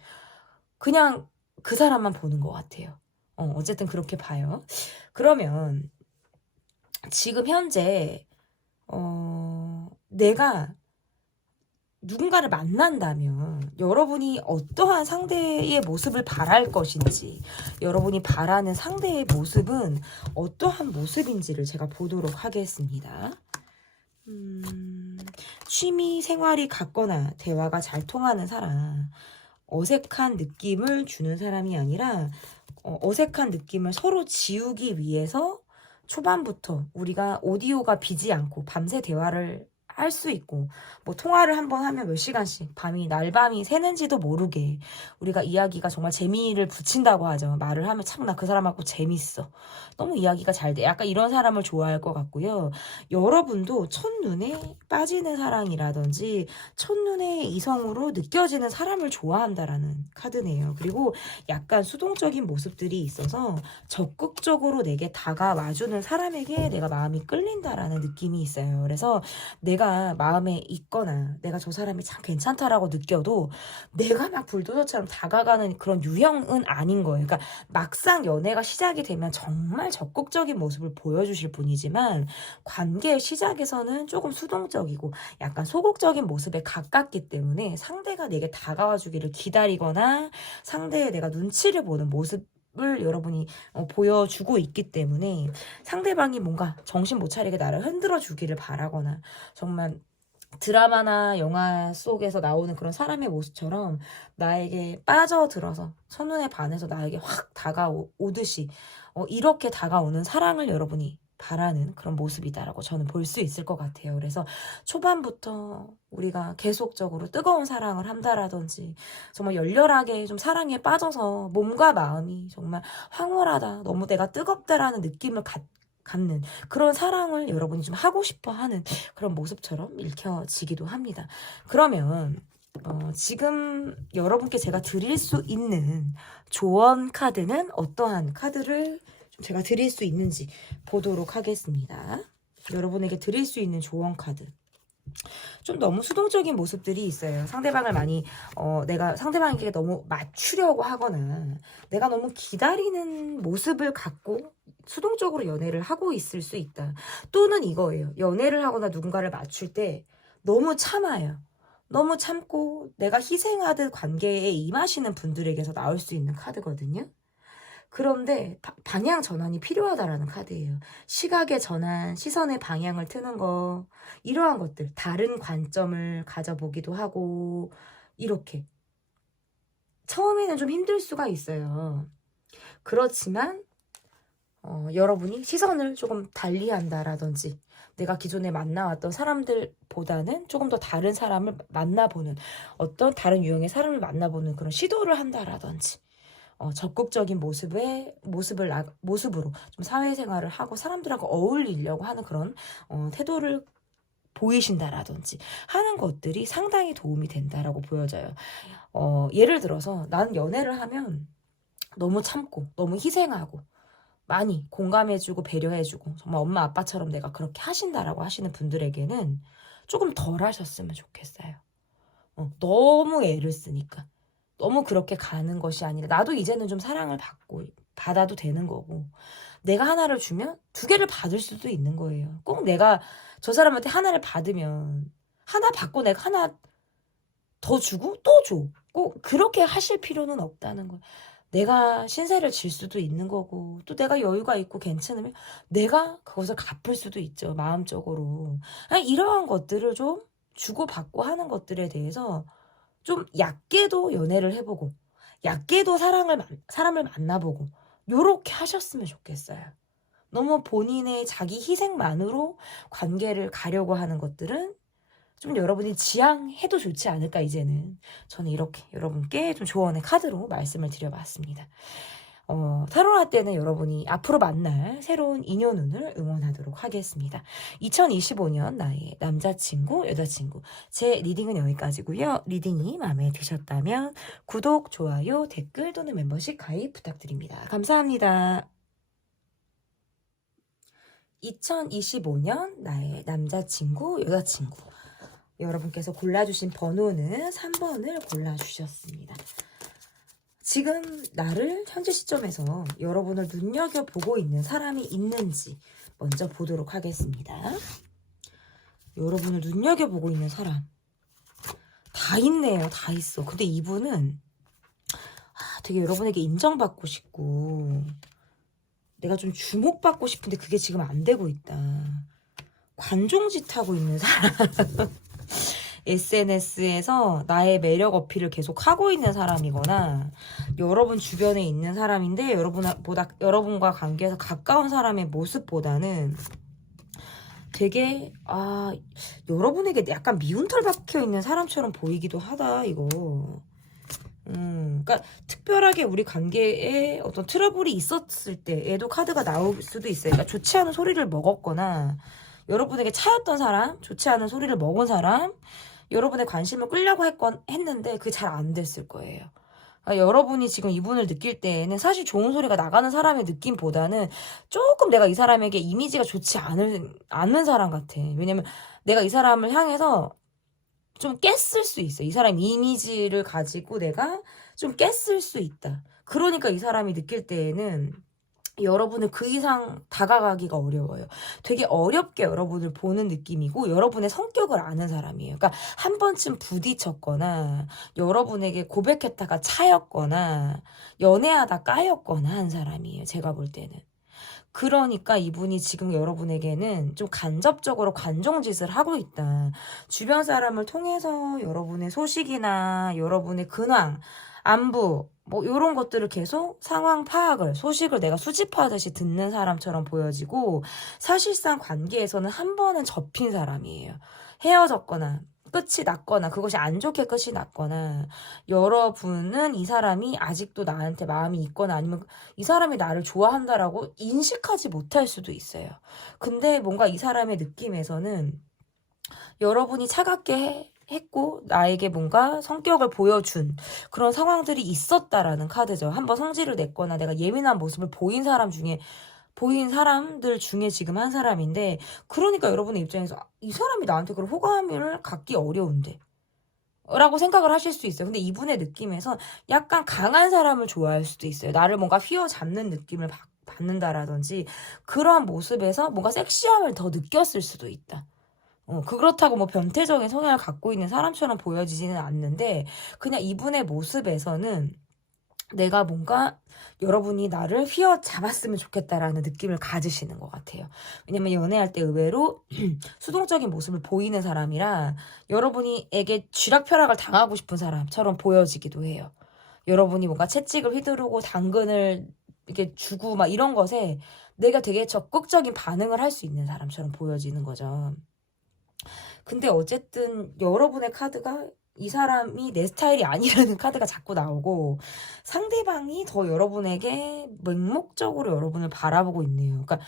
그냥 그 사람만 보는 것 같아요. 어쨌든 그렇게 봐요. 그러면 지금 현재 내가 누군가를 만난다면 여러분이 어떠한 상대의 모습을 바랄 것인지, 여러분이 바라는 상대의 모습은 어떠한 모습인지를 제가 보도록 하겠습니다. 취미 생활이 같거나 대화가 잘 통하는 사람, 어색한 느낌을 주는 사람이 아니라 어색한 느낌을 서로 지우기 위해서 초반부터 우리가 오디오가 비지 않고 밤새 대화를 할 수 있고 뭐 통화를 한번 하면 몇 시간씩 날밤이 새는지도 모르게 우리가 이야기가 정말 재미를 붙인다고 하죠. 말을 하면 참 나 그 사람하고 재밌어. 너무 이야기가 잘 돼. 약간 이런 사람을 좋아할 것 같고요. 여러분도 첫눈에 빠지는 사랑이라든지 첫눈에 이성으로 느껴지는 사람을 좋아한다라는 카드네요. 그리고 약간 수동적인 모습들이 있어서 적극적으로 내게 다가와주는 사람에게 내가 마음이 끌린다라는 느낌이 있어요. 그래서 내가 마음에 있거나 내가 저 사람이 참 괜찮다라고 느껴도 내가 막 불도저처럼 다가가는 그런 유형은 아닌 거예요. 그러니까 막상 연애가 시작이 되면 정말 적극적인 모습을 보여주실 분이지만 관계의 시작에서는 조금 수동적이고 약간 소극적인 모습에 가깝기 때문에 상대가 내게 다가와 주기를 기다리거나 상대의 내가 눈치를 보는 모습 을 여러분이 보여주고 있기 때문에 상대방이 뭔가 정신 못 차리게 나를 흔들어 주기를 바라거나 정말 드라마나 영화 속에서 나오는 그런 사람의 모습처럼 나에게 빠져들어서 첫눈에 반해서 나에게 확 다가오듯이 이렇게 다가오는 사랑을 여러분이 바라는 그런 모습이다라고 저는 볼 수 있을 것 같아요. 그래서 초반부터 우리가 계속적으로 뜨거운 사랑을 한다라든지 정말 열렬하게 좀 사랑에 빠져서 몸과 마음이 정말 황홀하다, 너무 내가 뜨겁다라는 느낌을 갖는 그런 사랑을 여러분이 좀 하고 싶어 하는 그런 모습처럼 읽혀지기도 합니다. 그러면 지금 여러분께 제가 드릴 수 있는 조언 카드는 어떠한 카드를 제가 드릴 수 있는지 보도록 하겠습니다. 여러분에게 드릴 수 있는 조언 카드. 좀 너무 수동적인 모습들이 있어요. 상대방을 많이 내가 상대방에게 너무 맞추려고 하거나 내가 너무 기다리는 모습을 갖고 수동적으로 연애를 하고 있을 수 있다. 또는 이거예요. 연애를 하거나 누군가를 맞출 때 너무 참아요. 너무 참고 내가 희생하듯 관계에 임하시는 분들에게서 나올 수 있는 카드거든요. 그런데 방향 전환이 필요하다라는 카드예요. 시각의 전환, 시선의 방향을 트는 거, 이러한 것들, 다른 관점을 가져보기도 하고, 이렇게. 처음에는 좀 힘들 수가 있어요. 그렇지만, 여러분이 시선을 조금 달리 한다라든지, 내가 기존에 만나왔던 사람들보다는 조금 더 다른 사람을 만나보는, 어떤 다른 유형의 사람을 만나보는 그런 시도를 한다라든지, 적극적인 모습으로 좀 사회생활을 하고 사람들하고 어울리려고 하는 그런 태도를 보이신다라든지 하는 것들이 상당히 도움이 된다라고 보여져요. 예를 들어서 나는 연애를 하면 너무 참고 너무 희생하고 많이 공감해주고 배려해주고 정말 엄마 아빠처럼 내가 그렇게 하신다라고 하시는 분들에게는 조금 덜 하셨으면 좋겠어요. 너무 애를 쓰니까. 너무 그렇게 가는 것이 아니라 나도 이제는 좀 사랑을 받아도 되는 거고 내가 하나를 주면 두 개를 받을 수도 있는 거예요. 꼭 내가 저 사람한테 하나를 받으면 하나 받고 내가 하나 더 주고 또 줘. 꼭 그렇게 하실 필요는 없다는 거예요. 내가 신세를 질 수도 있는 거고 또 내가 여유가 있고 괜찮으면 내가 그것을 갚을 수도 있죠. 마음적으로. 이러한 것들을 좀 주고받고 하는 것들에 대해서 좀 얕게도 연애를 해보고 얕게도 사람을 만나보고 요렇게 하셨으면 좋겠어요. 너무 본인의 자기 희생만으로 관계를 가려고 하는 것들은 좀 여러분이 지양해도 좋지 않을까 이제는. 저는 이렇게 여러분께 좀 조언의 카드로 말씀을 드려봤습니다. 타로라 때는 여러분이 앞으로 만날 새로운 인연운을 응원하도록 하겠습니다. 2025년 나의 남자친구, 여자친구 제 리딩은 여기까지고요. 리딩이 마음에 드셨다면 구독, 좋아요, 댓글 또는 멤버십 가입 부탁드립니다. 감사합니다. 2025년 나의 남자친구, 여자친구 여러분께서 골라주신 번호는 3번을 골라주셨습니다. 지금 나를 현재 시점에서 여러분을 눈여겨보고 있는 사람이 있는지 먼저 보도록 하겠습니다. 여러분을 눈여겨보고 있는 사람 다 있네요. 다 있어. 근데 이분은 되게 여러분에게 인정받고 싶고 내가 좀 주목받고 싶은데 그게 지금 안 되고 있다. 관종짓 하고 있는 사람 SNS에서 나의 매력 어필을 계속 하고 있는 사람이거나 여러분 주변에 있는 사람인데 여러분과 관계에서 가까운 사람의 모습보다는 되게 여러분에게 약간 미운 털 박혀 있는 사람처럼 보이기도 하다 이거. 그러니까 특별하게 우리 관계에 어떤 트러블이 있었을 때에도 카드가 나올 수도 있어요. 그러니까 좋지 않은 소리를 먹었거나 여러분에게 차였던 사람, 좋지 않은 소리를 먹은 사람, 여러분의 관심을 끌려고 했는데 그게 잘 안 됐을 거예요. 그러니까 여러분이 지금 이분을 느낄 때에는 사실 좋은 소리가 나가는 사람의 느낌보다는 조금 내가 이 사람에게 이미지가 좋지 않은 사람 같아. 왜냐면 내가 이 사람을 향해서 좀 깼을 수 있어. 이 사람 이미지를 가지고 내가 좀 깼을 수 있다. 그러니까 이 사람이 느낄 때에는 여러분을 그 이상 다가가기가 어려워요. 되게 어렵게 여러분을 보는 느낌이고 여러분의 성격을 아는 사람이에요. 그러니까 한 번쯤 부딪혔거나 여러분에게 고백했다가 차였거나 연애하다 까였거나 한 사람이에요. 제가 볼 때는. 그러니까 이분이 지금 여러분에게는 좀 간접적으로 관종짓을 하고 있다. 주변 사람을 통해서 여러분의 소식이나 여러분의 근황, 안부 뭐 이런 것들을 계속 상황 파악을 소식을 내가 수집하듯이 듣는 사람처럼 보여지고 사실상 관계에서는 한 번은 접힌 사람이에요. 헤어졌거나 끝이 났거나 그것이 안 좋게 끝이 났거나 여러분은 이 사람이 아직도 나한테 마음이 있거나 아니면 이 사람이 나를 좋아한다라고 인식하지 못할 수도 있어요. 근데 뭔가 이 사람의 느낌에서는 여러분이 차갑게 했고 나에게 뭔가 성격을 보여준 그런 상황들이 있었다라는 카드죠. 한번 성질을 냈거나 내가 예민한 모습을 보인 사람 중에 보인 사람들 중에 지금 한 사람인데, 그러니까 여러분의 입장에서 이 사람이 나한테 그런 호감을 갖기 어려운데 라고 생각을 하실 수 있어요. 근데 이분의 느낌에서 약간 강한 사람을 좋아할 수도 있어요. 나를 뭔가 휘어잡는 느낌을 받는다라든지 그러한 모습에서 뭔가 섹시함을 더 느꼈을 수도 있다. 그렇다고 뭐 변태적인 성향을 갖고 있는 사람처럼 보여지지는 않는데, 그냥 이분의 모습에서는 내가 뭔가 여러분이 나를 휘어잡았으면 좋겠다라는 느낌을 가지시는 것 같아요. 왜냐면 연애할 때 의외로 수동적인 모습을 보이는 사람이라 여러분이에게 쥐락펴락을 당하고 싶은 사람처럼 보여지기도 해요. 여러분이 뭔가 채찍을 휘두르고 당근을 이렇게 주고 막 이런 것에 내가 되게 적극적인 반응을 할 수 있는 사람처럼 보여지는 거죠. 근데 어쨌든 여러분의 카드가 이 사람이 내 스타일이 아니라는 카드가 자꾸 나오고, 상대방이 더 여러분에게 맹목적으로 여러분을 바라보고 있네요. 그러니까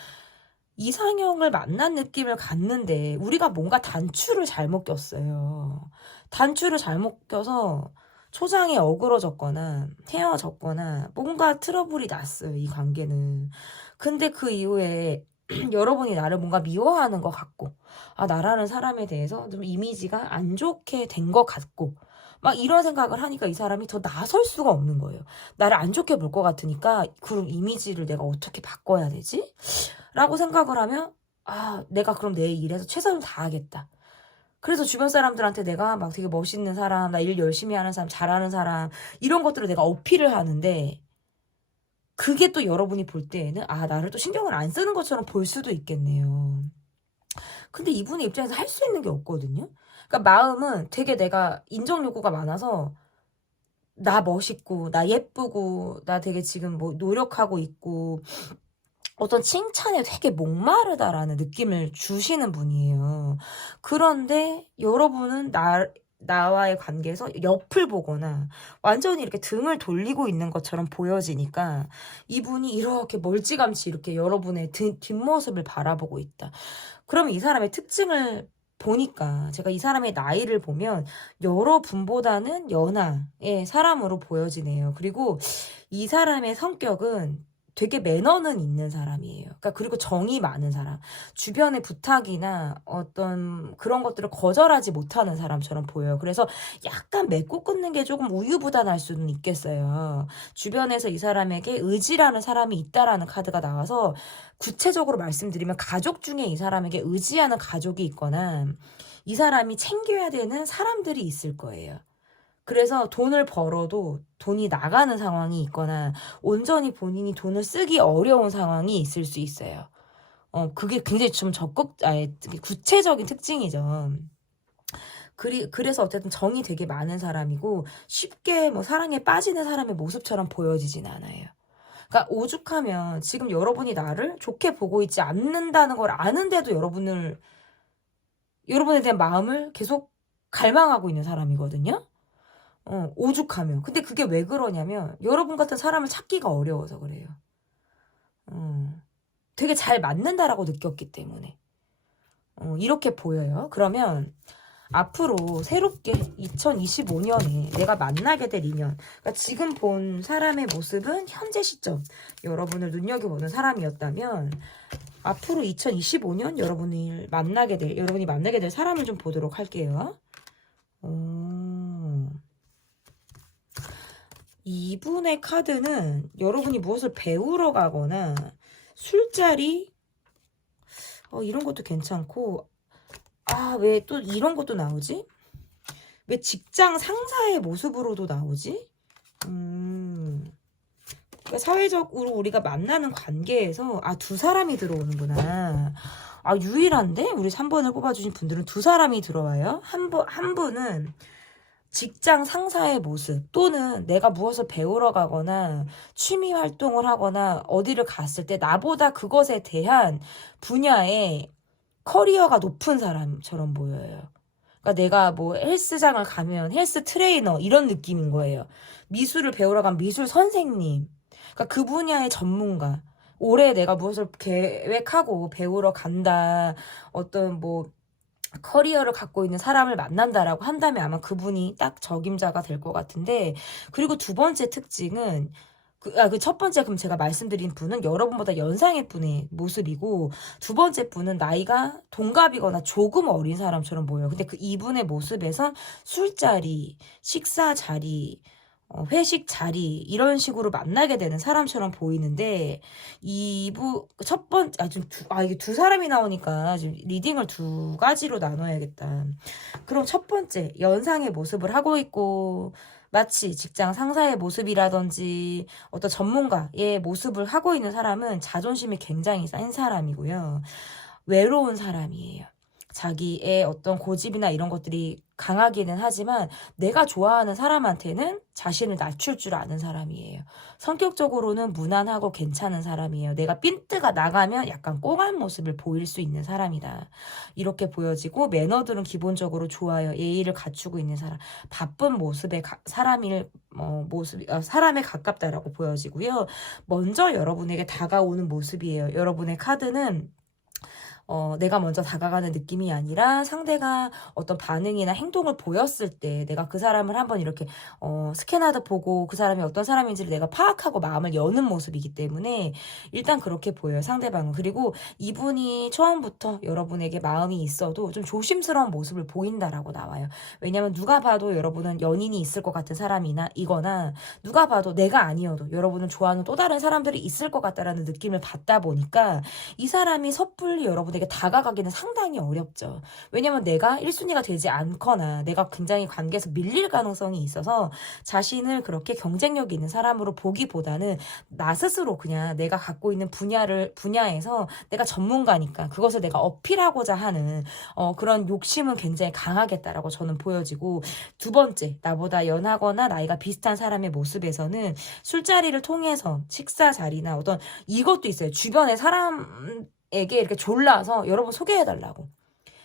이상형을 만난 느낌을 갖는데 우리가 뭔가 단추를 잘못 꼈어요. 단추를 잘못 껴서 초장에 어그러졌거나 헤어졌거나 뭔가 트러블이 났어요, 이 관계는. 근데 그 이후에 여러분이 나를 뭔가 미워하는 것 같고, 나라는 사람에 대해서 좀 이미지가 안 좋게 된 것 같고, 막 이런 생각을 하니까 이 사람이 더 나설 수가 없는 거예요. 나를 안 좋게 볼 것 같으니까 그럼 이미지를 내가 어떻게 바꿔야 되지? 라고 생각을 하면, 내가 그럼 내 일에서 최선을 다하겠다. 그래서 주변 사람들한테 내가 막 되게 멋있는 사람, 나 일 열심히 하는 사람, 잘하는 사람, 이런 것들을 내가 어필을 하는데, 그게 또 여러분이 볼 때에는 나를 또 신경을 안 쓰는 것처럼 볼 수도 있겠네요. 근데 이분의 입장에서 할 수 있는 게 없거든요. 그러니까 마음은 되게 내가 인정 욕구가 많아서 나 멋있고 나 예쁘고 나 되게 지금 뭐 노력하고 있고 어떤 칭찬에 되게 목마르다라는 느낌을 주시는 분이에요. 그런데 여러분은 나와의 관계에서 옆을 보거나 완전히 이렇게 등을 돌리고 있는 것처럼 보여지니까 이분이 이렇게 멀찌감치 이렇게 여러분의 뒷모습을 바라보고 있다. 그러면 이 사람의 특징을 보니까 제가 이 사람의 나이를 보면 여러분보다는 연하의 사람으로 보여지네요. 그리고 이 사람의 성격은 되게 매너는 있는 사람이에요. 그러니까 그리고 정이 많은 사람. 주변의 부탁이나 어떤 그런 것들을 거절하지 못하는 사람처럼 보여요. 그래서 약간 맺고 끊는 게 조금 우유부단할 수는 있겠어요. 주변에서 이 사람에게 의지라는 사람이 있다라는 카드가 나와서, 구체적으로 말씀드리면 가족 중에 이 사람에게 의지하는 가족이 있거나 이 사람이 챙겨야 되는 사람들이 있을 거예요. 그래서 돈을 벌어도 돈이 나가는 상황이 있거나 온전히 본인이 돈을 쓰기 어려운 상황이 있을 수 있어요. 그게 굉장히 좀 구체적인 특징이죠. 그래서 어쨌든 정이 되게 많은 사람이고 쉽게 뭐 사랑에 빠지는 사람의 모습처럼 보여지진 않아요. 그러니까 오죽하면 지금 여러분이 나를 좋게 보고 있지 않는다는 걸 아는데도 여러분에 대한 마음을 계속 갈망하고 있는 사람이거든요. 오죽하면. 근데 그게 왜 그러냐면 여러분 같은 사람을 찾기가 어려워서 그래요. 되게 잘 맞는다라고 느꼈기 때문에. 이렇게 보여요. 그러면 앞으로 새롭게 2025년에 내가 만나게 될 인연, 그러니까 지금 본 사람의 모습은 현재 시점 여러분을 눈여겨보는 사람이었다면, 앞으로 2025년 여러분이 만나게 될 사람을 좀 보도록 할게요. 이분의 카드는 여러분이 무엇을 배우러 가거나 술자리, 이런 것도 괜찮고, 왜 또 이런 것도 나오지? 왜 직장 상사의 모습으로도 나오지? 그러니까 사회적으로 우리가 만나는 관계에서 두 사람이 들어오는구나. 유일한데? 우리 3번을 뽑아주신 분들은 두 사람이 들어와요. 한 분은 직장 상사의 모습, 또는 내가 무엇을 배우러 가거나 취미 활동을 하거나 어디를 갔을 때 나보다 그것에 대한 분야에 커리어가 높은 사람처럼 보여요. 그러니까 내가 뭐 헬스장을 가면 헬스 트레이너 이런 느낌인 거예요. 미술을 배우러 간 미술 선생님. 그러니까 그 분야의 전문가. 올해 내가 무엇을 계획하고 배우러 간다. 어떤 뭐 커리어를 갖고 있는 사람을 만난다라고 한다면 아마 그분이 딱 적임자가 될 것 같은데, 그리고 두 번째 특징은 그 첫 번째 그럼 제가 말씀드린 분은 여러분보다 연상의 분의 모습이고, 두 번째 분은 나이가 동갑이거나 조금 어린 사람처럼 보여요. 근데 그 이분의 모습에선 술자리, 식사 자리, 회식 자리 이런 식으로 만나게 되는 사람처럼 보이는데, 이게 두 사람이 나오니까 지금 리딩을 두 가지로 나눠야겠다. 그럼 첫 번째 연상의 모습을 하고 있고, 마치 직장 상사의 모습이라든지 어떤 전문가의 모습을 하고 있는 사람은 자존심이 굉장히 센 사람이고요. 외로운 사람이에요. 자기의 어떤 고집이나 이런 것들이 강하기는 하지만 내가 좋아하는 사람한테는 자신을 낮출 줄 아는 사람이에요. 성격적으로는 무난하고 괜찮은 사람이에요. 내가 삔뜨가 나가면 약간 꽁한 모습을 보일 수 있는 사람이다. 이렇게 보여지고, 매너들은 기본적으로 좋아요. 예의를 갖추고 있는 사람. 바쁜 모습의 사람에 가깝다라고 보여지고요. 먼저 여러분에게 다가오는 모습이에요. 여러분의 카드는 내가 먼저 다가가는 느낌이 아니라 상대가 어떤 반응이나 행동을 보였을 때 내가 그 사람을 한번 이렇게 스캔하듯 보고 그 사람이 어떤 사람인지를 내가 파악하고 마음을 여는 모습이기 때문에 일단 그렇게 보여요, 상대방은. 그리고 이분이 처음부터 여러분에게 마음이 있어도 좀 조심스러운 모습을 보인다라고 나와요. 왜냐면 누가 봐도 여러분은 연인이 있을 것 같은 사람이나 이거나, 누가 봐도 내가 아니어도 여러분은 좋아하는 또 다른 사람들이 있을 것 같다라는 느낌을 받다 보니까 이 사람이 섣불리 여러분에게 다가가기는 상당히 어렵죠. 왜냐면 내가 1순위가 되지 않거나 내가 굉장히 관계에서 밀릴 가능성이 있어서 자신을 그렇게 경쟁력 있는 사람으로 보기보다는 나 스스로 그냥 내가 갖고 있는 분야에서 내가 전문가니까 그것을 내가 어필하고자 하는 그런 욕심은 굉장히 강하겠다라고 저는 보여지고, 두 번째, 나보다 연하거나 나이가 비슷한 사람의 모습에서는 술자리를 통해서 식사 자리나 어떤 이것도 있어요. 주변에 사람에게 이렇게 졸라서 여러분 소개해달라고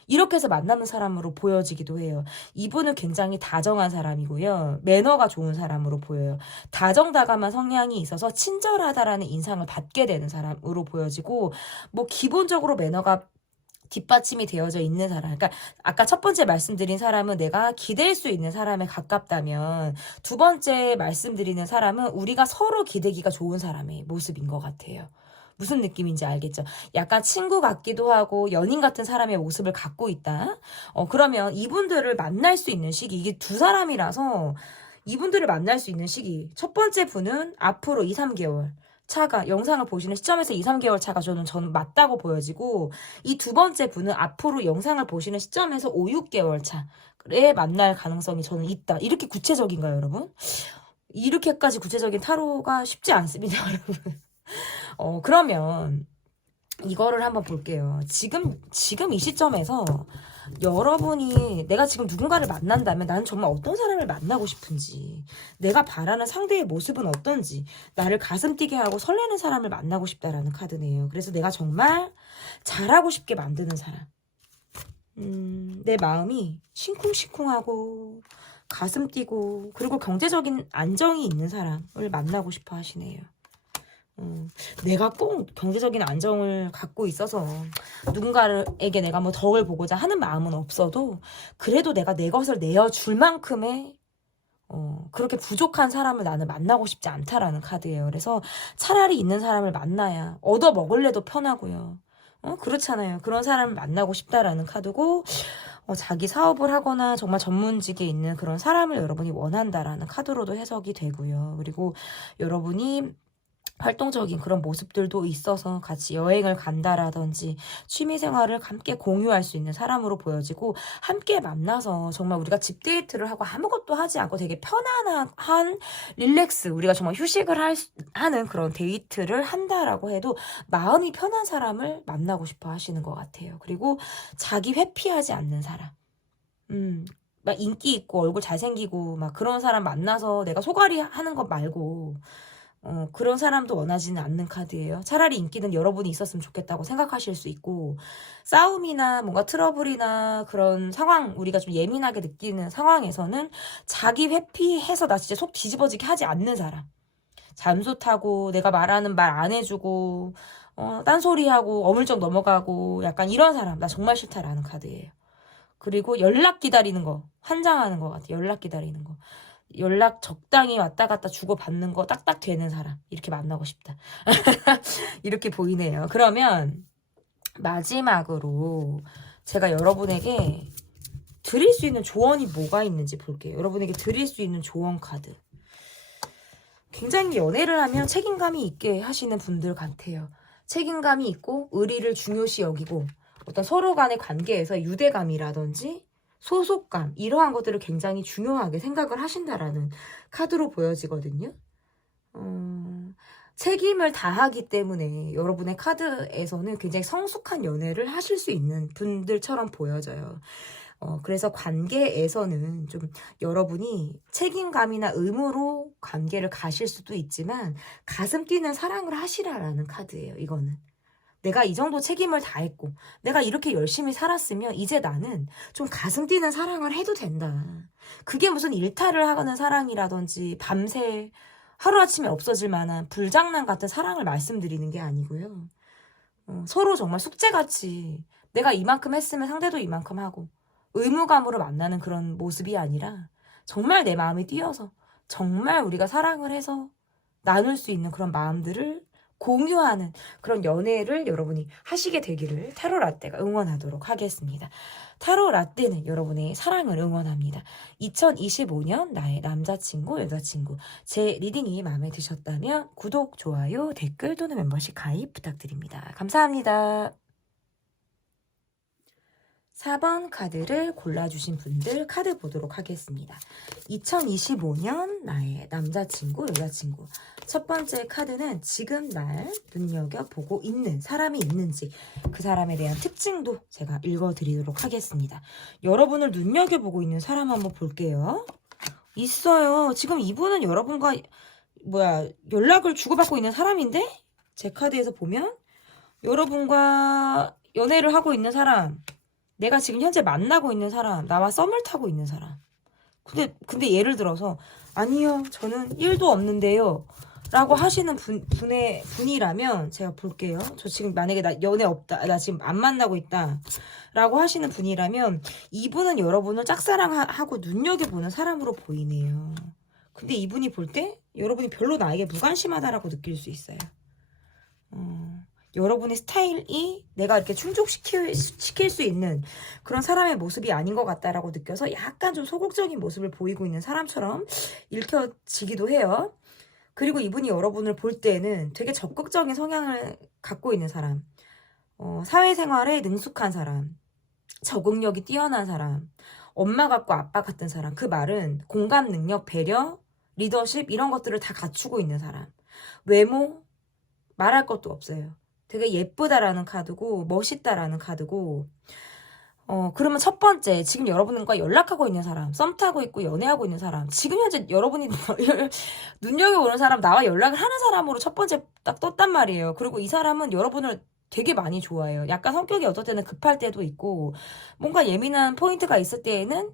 이렇게 해서 만나는 사람으로 보여지기도 해요. 이분은 굉장히 다정한 사람이고요. 매너가 좋은 사람으로 보여요. 다정다감한 성향이 있어서 친절하다라는 인상을 받게 되는 사람으로 보여지고, 뭐 기본적으로 매너가 뒷받침이 되어져 있는 사람. 그러니까 아까 첫 번째 말씀드린 사람은 내가 기댈 수 있는 사람에 가깝다면, 두 번째 말씀드리는 사람은 우리가 서로 기대기가 좋은 사람의 모습인 것 같아요. 무슨 느낌인지 알겠죠? 약간 친구 같기도 하고 연인 같은 사람의 모습을 갖고 있다. 그러면 이분들을 만날 수 있는 시기, 이게 두 사람이라서 이분들을 만날 수 있는 시기. 첫 번째 분은 앞으로 2, 3개월. 차가, 영상을 보시는 시점에서 2, 3개월 차가 저는 맞다고 보여지고, 이 두 번째 분은 앞으로 영상을 보시는 시점에서 5, 6개월 차에 만날 가능성이 저는 있다. 이렇게 구체적인가요, 여러분? 이렇게까지 구체적인 타로가 쉽지 않습니다, 여러분. 그러면 이거를 한번 볼게요. 지금 이 시점에서 여러분이, 내가 지금 누군가를 만난다면 나는 정말 어떤 사람을 만나고 싶은지, 내가 바라는 상대의 모습은 어떤지, 나를 가슴 뛰게 하고 설레는 사람을 만나고 싶다라는 카드네요. 그래서 내가 정말 잘하고 싶게 만드는 사람, 내 마음이 싱쿵싱쿵하고 가슴 뛰고 그리고 경제적인 안정이 있는 사람을 만나고 싶어 하시네요. 내가 꼭 경제적인 안정을 갖고 있어서 누군가에게 내가 뭐 덕을 보고자 하는 마음은 없어도, 그래도 내가 내 것을 내어줄 만큼의 그렇게 부족한 사람을 나는 만나고 싶지 않다라는 카드예요. 그래서 차라리 있는 사람을 만나야 얻어 먹을래도 편하고요. 그렇잖아요. 그런 사람을 만나고 싶다라는 카드고, 자기 사업을 하거나 정말 전문직에 있는 그런 사람을 여러분이 원한다라는 카드로도 해석이 되고요. 그리고 여러분이 활동적인 그런 모습들도 있어서 같이 여행을 간다라든지 취미생활을 함께 공유할 수 있는 사람으로 보여지고, 함께 만나서 정말 우리가 집 데이트를 하고 아무것도 하지 않고 되게 편안한 릴렉스, 우리가 정말 휴식을 하는 그런 데이트를 한다라고 해도 마음이 편한 사람을 만나고 싶어 하시는 것 같아요. 그리고 자기 회피하지 않는 사람, 막 인기 있고 얼굴 잘생기고 막 그런 사람 만나서 내가 소갈이 하는 것 말고 그런 사람도 원하지는 않는 카드예요. 차라리 인기는 여러분이 있었으면 좋겠다고 생각하실 수 있고, 싸움이나 뭔가 트러블이나 그런 상황, 우리가 좀 예민하게 느끼는 상황에서는 자기 회피해서 나 진짜 속 뒤집어지게 하지 않는 사람, 잠수 타고 내가 말하는 말 안 해주고 딴소리하고 어물쩍 넘어가고 약간 이런 사람 나 정말 싫다라는 카드예요. 그리고 연락 기다리는 거, 환장하는 것 같아요. 연락 기다리는 거. 연락 적당히 왔다 갔다 주고받는 거 딱딱 되는 사람. 이렇게 만나고 싶다. 이렇게 보이네요. 그러면 마지막으로 제가 여러분에게 드릴 수 있는 조언이 뭐가 있는지 볼게요. 여러분에게 드릴 수 있는 조언 카드. 굉장히 연애를 하면 책임감이 있게 하시는 분들 같아요. 책임감이 있고 의리를 중요시 여기고 어떤 서로 간의 관계에서 유대감이라든지 소속감 이러한 것들을 굉장히 중요하게 생각을 하신다라는 카드로 보여지거든요. 책임을 다하기 때문에 여러분의 카드에서는 굉장히 성숙한 연애를 하실 수 있는 분들처럼 보여져요. 그래서 관계에서는 좀 여러분이 책임감이나 의무로 관계를 가실 수도 있지만 가슴 뛰는 사랑을 하시라라는 카드예요. 이거는. 내가 이 정도 책임을 다했고 내가 이렇게 열심히 살았으면 이제 나는 좀 가슴 뛰는 사랑을 해도 된다. 그게 무슨 일탈을 하는 사랑이라든지 밤새 하루아침에 없어질 만한 불장난 같은 사랑을 말씀드리는 게 아니고요. 서로 정말 숙제같이 내가 이만큼 했으면 상대도 이만큼 하고 의무감으로 만나는 그런 모습이 아니라 정말 내 마음이 뛰어서 정말 우리가 사랑을 해서 나눌 수 있는 그런 마음들을 공유하는 그런 연애를 여러분이 하시게 되기를 타로 라떼가 응원하도록 하겠습니다. 타로 라떼는 여러분의 사랑을 응원합니다. 2025년 나의 남자친구, 여자친구 제 리딩이 마음에 드셨다면 구독, 좋아요, 댓글 또는 멤버십 가입 부탁드립니다. 감사합니다. 4번 카드를 골라주신 분들 카드 보도록 하겠습니다. 2025년 나의 남자친구, 여자친구 첫 번째 카드는 지금 날 눈여겨보고 있는 사람이 있는지 그 사람에 대한 특징도 제가 읽어드리도록 하겠습니다. 여러분을 눈여겨보고 있는 사람 한번 볼게요. 있어요. 지금 이분은 여러분과 연락을 주고받고 있는 사람인데 제 카드에서 보면 여러분과 연애를 하고 있는 사람, 내가 지금 현재 만나고 있는 사람, 나와 썸을 타고 있는 사람. 근데 예를 들어서 아니요, 저는 1도 없는데요 라고 하시는 분이라면 제가 볼게요. 저 지금 만약에 나 연애 없다, 나 지금 안 만나고 있다 라고 하시는 분이라면 이분은 여러분을 짝사랑하고 눈여겨보는 사람으로 보이네요. 근데 이분이 볼 때 여러분이 별로 나에게 무관심하다라고 느낄 수 있어요. 여러분의 스타일이 내가 이렇게 충족시킬 수 있는 그런 사람의 모습이 아닌 것 같다라고 느껴서 약간 좀 소극적인 모습을 보이고 있는 사람처럼 읽혀지기도 해요. 그리고 이분이 여러분을 볼 때는 되게 적극적인 성향을 갖고 있는 사람, 사회생활에 능숙한 사람, 적응력이 뛰어난 사람, 엄마 같고 아빠 같은 사람. 그 말은 공감 능력, 배려, 리더십 이런 것들을 다 갖추고 있는 사람. 외모 말할 것도 없어요. 되게 예쁘다라는 카드고 멋있다라는 카드고 그러면 첫 번째 지금 여러분과 연락하고 있는 사람, 썸 타고 있고 연애하고 있는 사람, 지금 현재 여러분이 눈여겨보는 사람, 나와 연락을 하는 사람으로 첫 번째 딱 떴단 말이에요. 그리고 이 사람은 여러분을 되게 많이 좋아해요. 약간 성격이 어떨 때는 급할 때도 있고 뭔가 예민한 포인트가 있을 때에는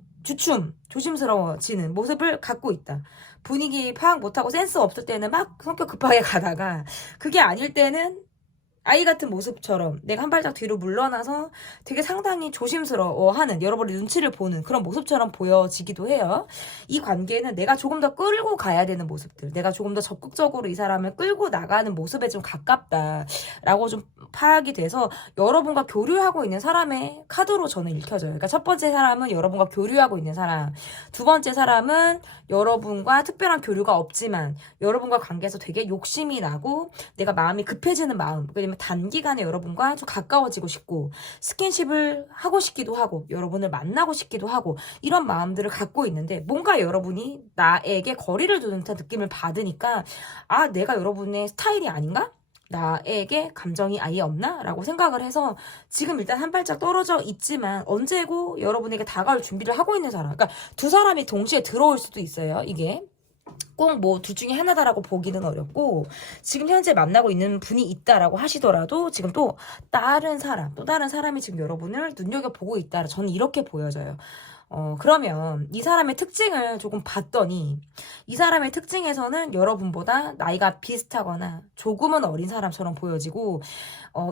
조심스러워지는 모습을 갖고 있다. 분위기 파악 못하고 센스 없을 때는 막 성격 급하게 가다가 그게 아닐 때는 아이 같은 모습처럼 내가 한 발짝 뒤로 물러나서 되게 상당히 조심스러워하는, 여러분의 눈치를 보는 그런 모습처럼 보여지기도 해요. 이 관계는 내가 조금 더 끌고 가야 되는 모습들, 내가 조금 더 적극적으로 이 사람을 끌고 나가는 모습에 좀 가깝다라고 좀 파악이 돼서 여러분과 교류하고 있는 사람의 카드로 저는 읽혀져요. 그러니까 첫 번째 사람은 여러분과 교류하고 있는 사람, 두 번째 사람은 여러분과 특별한 교류가 없지만 여러분과 관계에서 되게 욕심이 나고 내가 마음이 급해지는 마음, 왜냐면 단기간에 여러분과 좀 가까워지고 싶고 스킨십을 하고 싶기도 하고 여러분을 만나고 싶기도 하고 이런 마음들을 갖고 있는데 뭔가 여러분이 나에게 거리를 두는 듯한 느낌을 받으니까 아, 내가 여러분의 스타일이 아닌가? 나에게 감정이 아예 없나? 라고 생각을 해서 지금 일단 한 발짝 떨어져 있지만 언제고 여러분에게 다가올 준비를 하고 있는 사람, 그러니까 두 사람이 동시에 들어올 수도 있어요. 이게 꼭 뭐 둘 중에 하나다라고 보기는 어렵고 지금 현재 만나고 있는 분이 있다라고 하시더라도 지금 또 다른 사람이 지금 여러분을 눈여겨보고 있다. 저는 이렇게 보여져요. 그러면 이 사람의 특징을 조금 봤더니 이 사람의 특징에서는 여러분보다 나이가 비슷하거나 조금은 어린 사람처럼 보여지고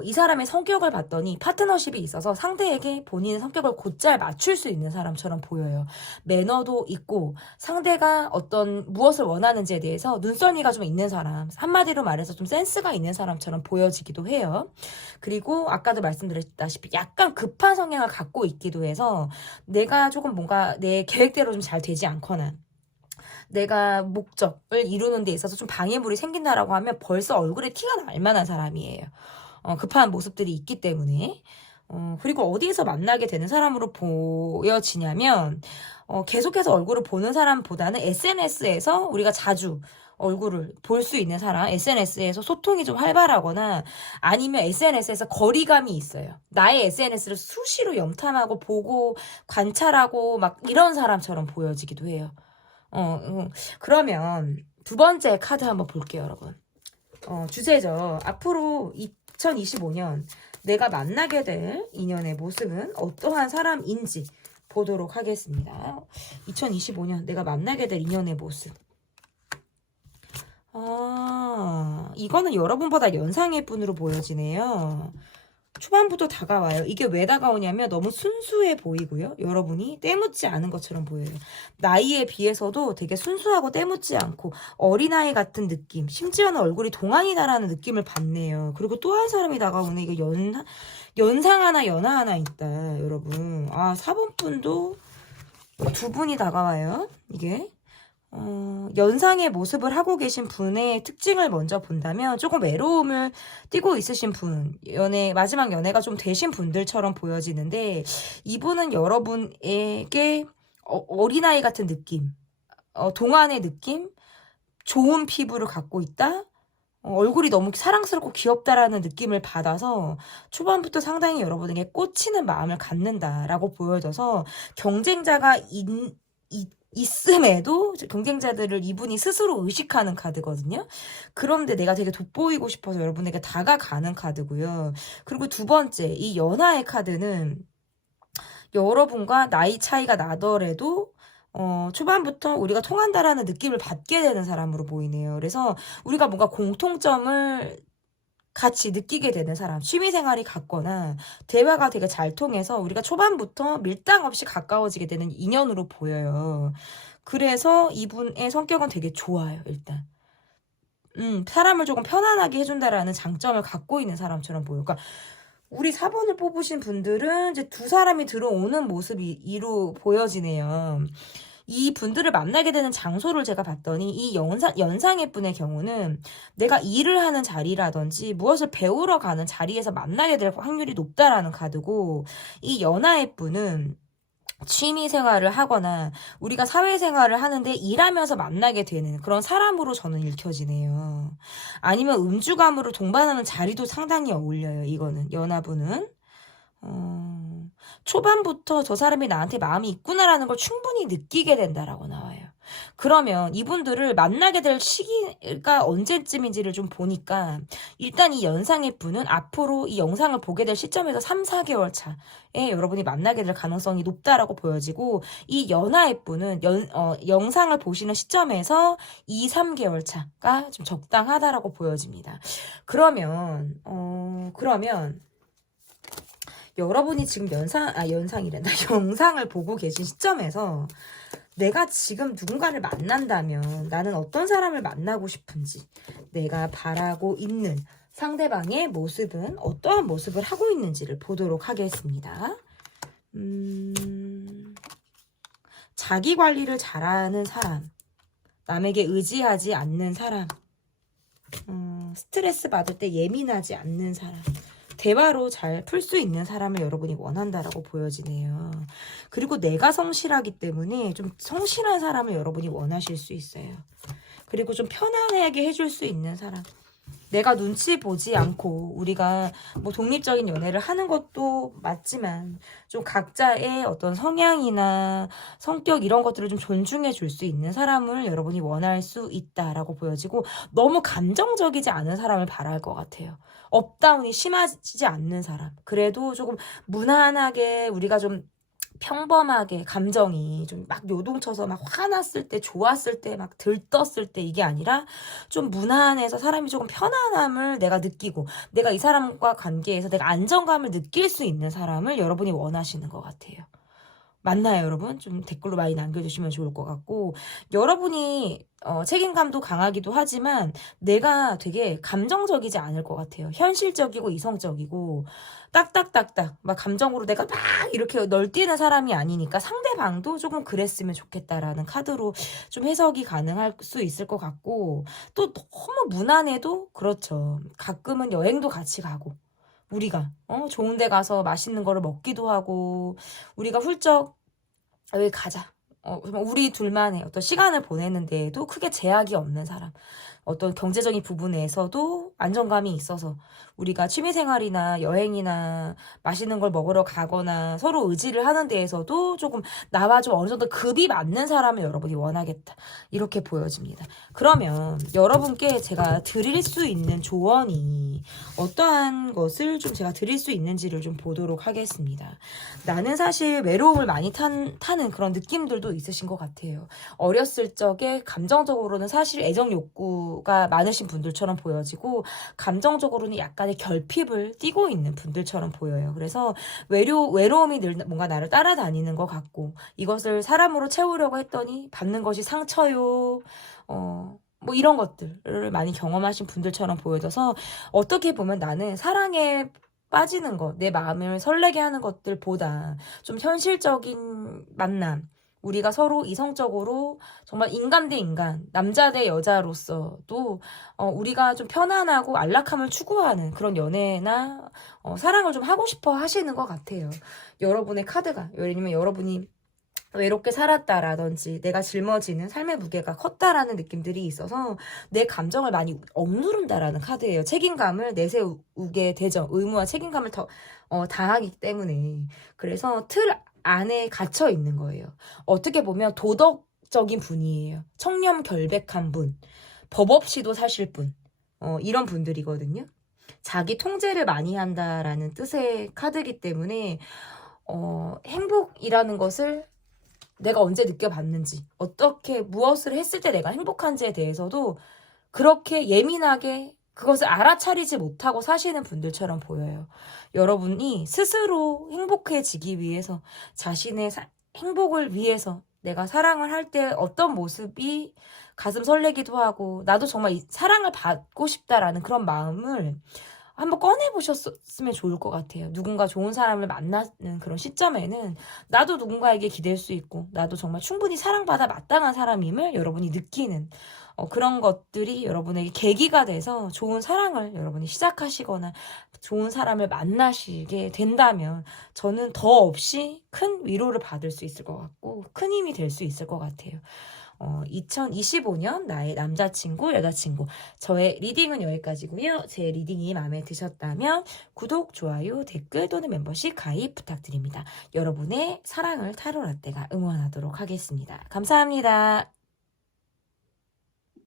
이 사람의 성격을 봤더니 파트너십이 있어서 상대에게 본인의 성격을 곧잘 맞출 수 있는 사람처럼 보여요. 매너도 있고 상대가 어떤 무엇을 원하는지에 대해서 눈썰미가 좀 있는 사람, 한마디로 말해서 좀 센스가 있는 사람처럼 보여지기도 해요. 그리고 아까도 말씀드렸다시피 약간 급한 성향을 갖고 있기도 해서 내가 조금 뭔가 내 계획대로 좀 잘 되지 않거나 내가 목적을 이루는 데 있어서 좀 방해물이 생긴다라고 하면 벌써 얼굴에 티가 날 만한 사람이에요. 급한 모습들이 있기 때문에. 그리고 어디에서 만나게 되는 사람으로 보여지냐면 계속해서 얼굴을 보는 사람보다는 SNS에서 우리가 자주 얼굴을 볼 수 있는 사람, SNS에서 소통이 좀 활발하거나 아니면 SNS에서 거리감이 있어요. 나의 SNS를 수시로 염탐하고 보고 관찰하고 막 이런 사람처럼 보여지기도 해요. 그러면 두 번째 카드 한번 볼게요, 여러분. 주제죠. 앞으로 2025년 내가 만나게 될 인연의 모습은 어떠한 사람인지 보도록 하겠습니다. 2025년 내가 만나게 될 인연의 모습. 이거는 여러분보다 연상의 분으로 보여지네요. 초반부터 다가와요. 이게 왜 다가오냐면 너무 순수해 보이고요. 여러분이 때묻지 않은 것처럼 보여요. 나이에 비해서도 되게 순수하고 때묻지 않고 어린아이 같은 느낌. 심지어는 얼굴이 동안이다라는 느낌을 받네요. 그리고 또 한 사람이 다가오네. 이거 연상 하나 연하 하나 있다. 여러분. 4번 분도 두 분이 다가와요. 이게. 연상의 모습을 하고 계신 분의 특징을 먼저 본다면 조금 외로움을 띠고 있으신 분, 마지막 연애가 좀 되신 분들처럼 보여지는데 이분은 여러분에게 어린아이 같은 느낌, 동안의 느낌, 좋은 피부를 갖고 있다, 얼굴이 너무 사랑스럽고 귀엽다라는 느낌을 받아서 초반부터 상당히 여러분에게 꽂히는 마음을 갖는다라고 보여져서 경쟁자가 있음에도 경쟁자들을 이분이 스스로 의식하는 카드거든요. 그런데 내가 되게 돋보이고 싶어서 여러분에게 다가가는 카드고요. 그리고 두 번째, 이 연하의 카드는 여러분과 나이 차이가 나더라도 초반부터 우리가 통한다라는 느낌을 받게 되는 사람으로 보이네요. 그래서 우리가 뭔가 공통점을 같이 느끼게 되는 사람, 취미생활이 같거나 대화가 되게 잘 통해서 우리가 초반부터 밀당 없이 가까워지게 되는 인연으로 보여요. 그래서 이분의 성격은 되게 좋아요, 일단. 사람을 조금 편안하게 해준다라는 장점을 갖고 있는 사람처럼 보여요. 그러니까 우리 4번을 뽑으신 분들은 이제 두 사람이 들어오는 모습이 이로 보여지네요. 이 분들을 만나게 되는 장소를 제가 봤더니 이 연상의 분의 경우는 내가 일을 하는 자리라든지 무엇을 배우러 가는 자리에서 만나게 될 확률이 높다라는 카드고 이 연하의 분은 취미 생활을 하거나 우리가 사회생활을 하는데 일하면서 만나게 되는 그런 사람으로 저는 읽혀지네요. 아니면 음주감으로 동반하는 자리도 상당히 어울려요. 이거는 연하분은. 초반부터 저 사람이 나한테 마음이 있구나라는 걸 충분히 느끼게 된다라고 나와요. 그러면 이분들을 만나게 될 시기가 언제쯤인지를 좀 보니까 일단 이 연상의 분은 앞으로 이 영상을 보게 될 시점에서 3, 4개월 차에 여러분이 만나게 될 가능성이 높다라고 보여지고 이 연하의 분은 영상을 보시는 시점에서 2, 3개월 차가 좀 적당하다라고 보여집니다. 그러면 여러분이 지금 연상이란다. 영상을 보고 계신 시점에서 내가 지금 누군가를 만난다면 나는 어떤 사람을 만나고 싶은지 내가 바라고 있는 상대방의 모습은 어떠한 모습을 하고 있는지를 보도록 하겠습니다. 자기 관리를 잘하는 사람, 남에게 의지하지 않는 사람, 스트레스 받을 때 예민하지 않는 사람, 대화로 잘 풀 수 있는 사람을 여러분이 원한다라고 보여지네요. 그리고 내가 성실하기 때문에 좀 성실한 사람을 여러분이 원하실 수 있어요. 그리고 좀 편안하게 해줄 수 있는 사람. 내가 눈치 보지 않고 우리가 뭐 독립적인 연애를 하는 것도 맞지만 좀 각자의 어떤 성향이나 성격 이런 것들을 좀 존중해 줄 수 있는 사람을 여러분이 원할 수 있다라고 보여지고 너무 감정적이지 않은 사람을 바랄 것 같아요. 업다운이 심하지 않는 사람. 그래도 조금 무난하게 우리가 좀 평범하게 감정이 좀 막 요동쳐서 막 화났을 때, 좋았을 때, 막 들떴을 때 이게 아니라 좀 무난해서 사람이 조금 편안함을 내가 느끼고 내가 이 사람과 관계에서 내가 안정감을 느낄 수 있는 사람을 여러분이 원하시는 것 같아요. 맞나요, 여러분? 좀 댓글로 많이 남겨주시면 좋을 것 같고, 여러분이 책임감도 강하기도 하지만 내가 되게 감정적이지 않을 것 같아요. 현실적이고 이성적이고 딱딱딱딱 막 감정으로 내가 막 이렇게 널뛰는 사람이 아니니까 상대방도 조금 그랬으면 좋겠다라는 카드로 좀 해석이 가능할 수 있을 것 같고, 또 너무 무난해도 그렇죠. 가끔은 여행도 같이 가고 우리가 좋은 데 가서 맛있는 거를 먹기도 하고 우리가 훌쩍 여기 가자. 정말 우리 둘만의 어떤 시간을 보내는 데에도 크게 제약이 없는 사람. 어떤 경제적인 부분에서도 안정감이 있어서 우리가 취미생활이나 여행이나 맛있는 걸 먹으러 가거나 서로 의지를 하는 데에서도 조금 나와 좀 어느 정도 급이 맞는 사람을 여러분이 원하겠다. 이렇게 보여집니다. 그러면 여러분께 제가 드릴 수 있는 조언이 어떠한 것을 좀 제가 드릴 수 있는지를 좀 보도록 하겠습니다. 나는 사실 외로움을 많이 타는 그런 느낌들도 있으신 것 같아요. 어렸을 적에 감정적으로는 사실 애정 욕구가 많으신 분들처럼 보여지고 감정적으로는 약간의 결핍을 띠고 있는 분들처럼 보여요. 그래서 외로움이 늘 뭔가 나를 따라다니는 것 같고 이것을 사람으로 채우려고 했더니 받는 것이 상처요. 뭐 이런 것들을 많이 경험하신 분들처럼 보여져서 어떻게 보면 나는 사랑에 빠지는 것, 내 마음을 설레게 하는 것들보다 좀 현실적인 만남, 우리가 서로 이성적으로 정말 인간 대 인간, 남자 대 여자로서도 우리가 좀 편안하고 안락함을 추구하는 그런 연애나 사랑을 좀 하고 싶어 하시는 것 같아요. 여러분의 카드가, 예를 들면 여러분이 외롭게 살았다라든지 내가 짊어지는 삶의 무게가 컸다라는 느낌들이 있어서 내 감정을 많이 억누른다라는 카드예요. 책임감을 내세우게 되죠. 의무와 책임감을 더 다하기 때문에. 그래서 틀 안에 갇혀 있는 거예요. 어떻게 보면 도덕적인 분이에요. 청렴결백한 분, 법 없이도 사실 분, 이런 분들이거든요. 자기 통제를 많이 한다라는 뜻의 카드이기 때문에 행복이라는 것을 내가 언제 느껴봤는지, 어떻게 무엇을 했을 때 내가 행복한지에 대해서도 그렇게 예민하게 그것을 알아차리지 못하고 사시는 분들처럼 보여요. 여러분이 스스로 행복해지기 위해서 자신의 행복을 위해서 내가 사랑을 할 때 어떤 모습이 가슴 설레기도 하고 나도 정말 사랑을 받고 싶다라는 그런 마음을 한번 꺼내보셨으면 좋을 것 같아요. 누군가 좋은 사람을 만나는 그런 시점에는 나도 누군가에게 기댈 수 있고 나도 정말 충분히 사랑받아 마땅한 사람임을 여러분이 느끼는 그런 것들이 여러분에게 계기가 돼서 좋은 사랑을 여러분이 시작하시거나 좋은 사람을 만나시게 된다면 저는 더 없이 큰 위로를 받을 수 있을 것 같고 큰 힘이 될 수 있을 것 같아요. 2025년 나의 남자친구, 여자친구. 저의 리딩은 여기까지고요. 제 리딩이 마음에 드셨다면 구독, 좋아요, 댓글 또는 멤버십 가입 부탁드립니다. 여러분의 사랑을 타로라떼가 응원하도록 하겠습니다. 감사합니다.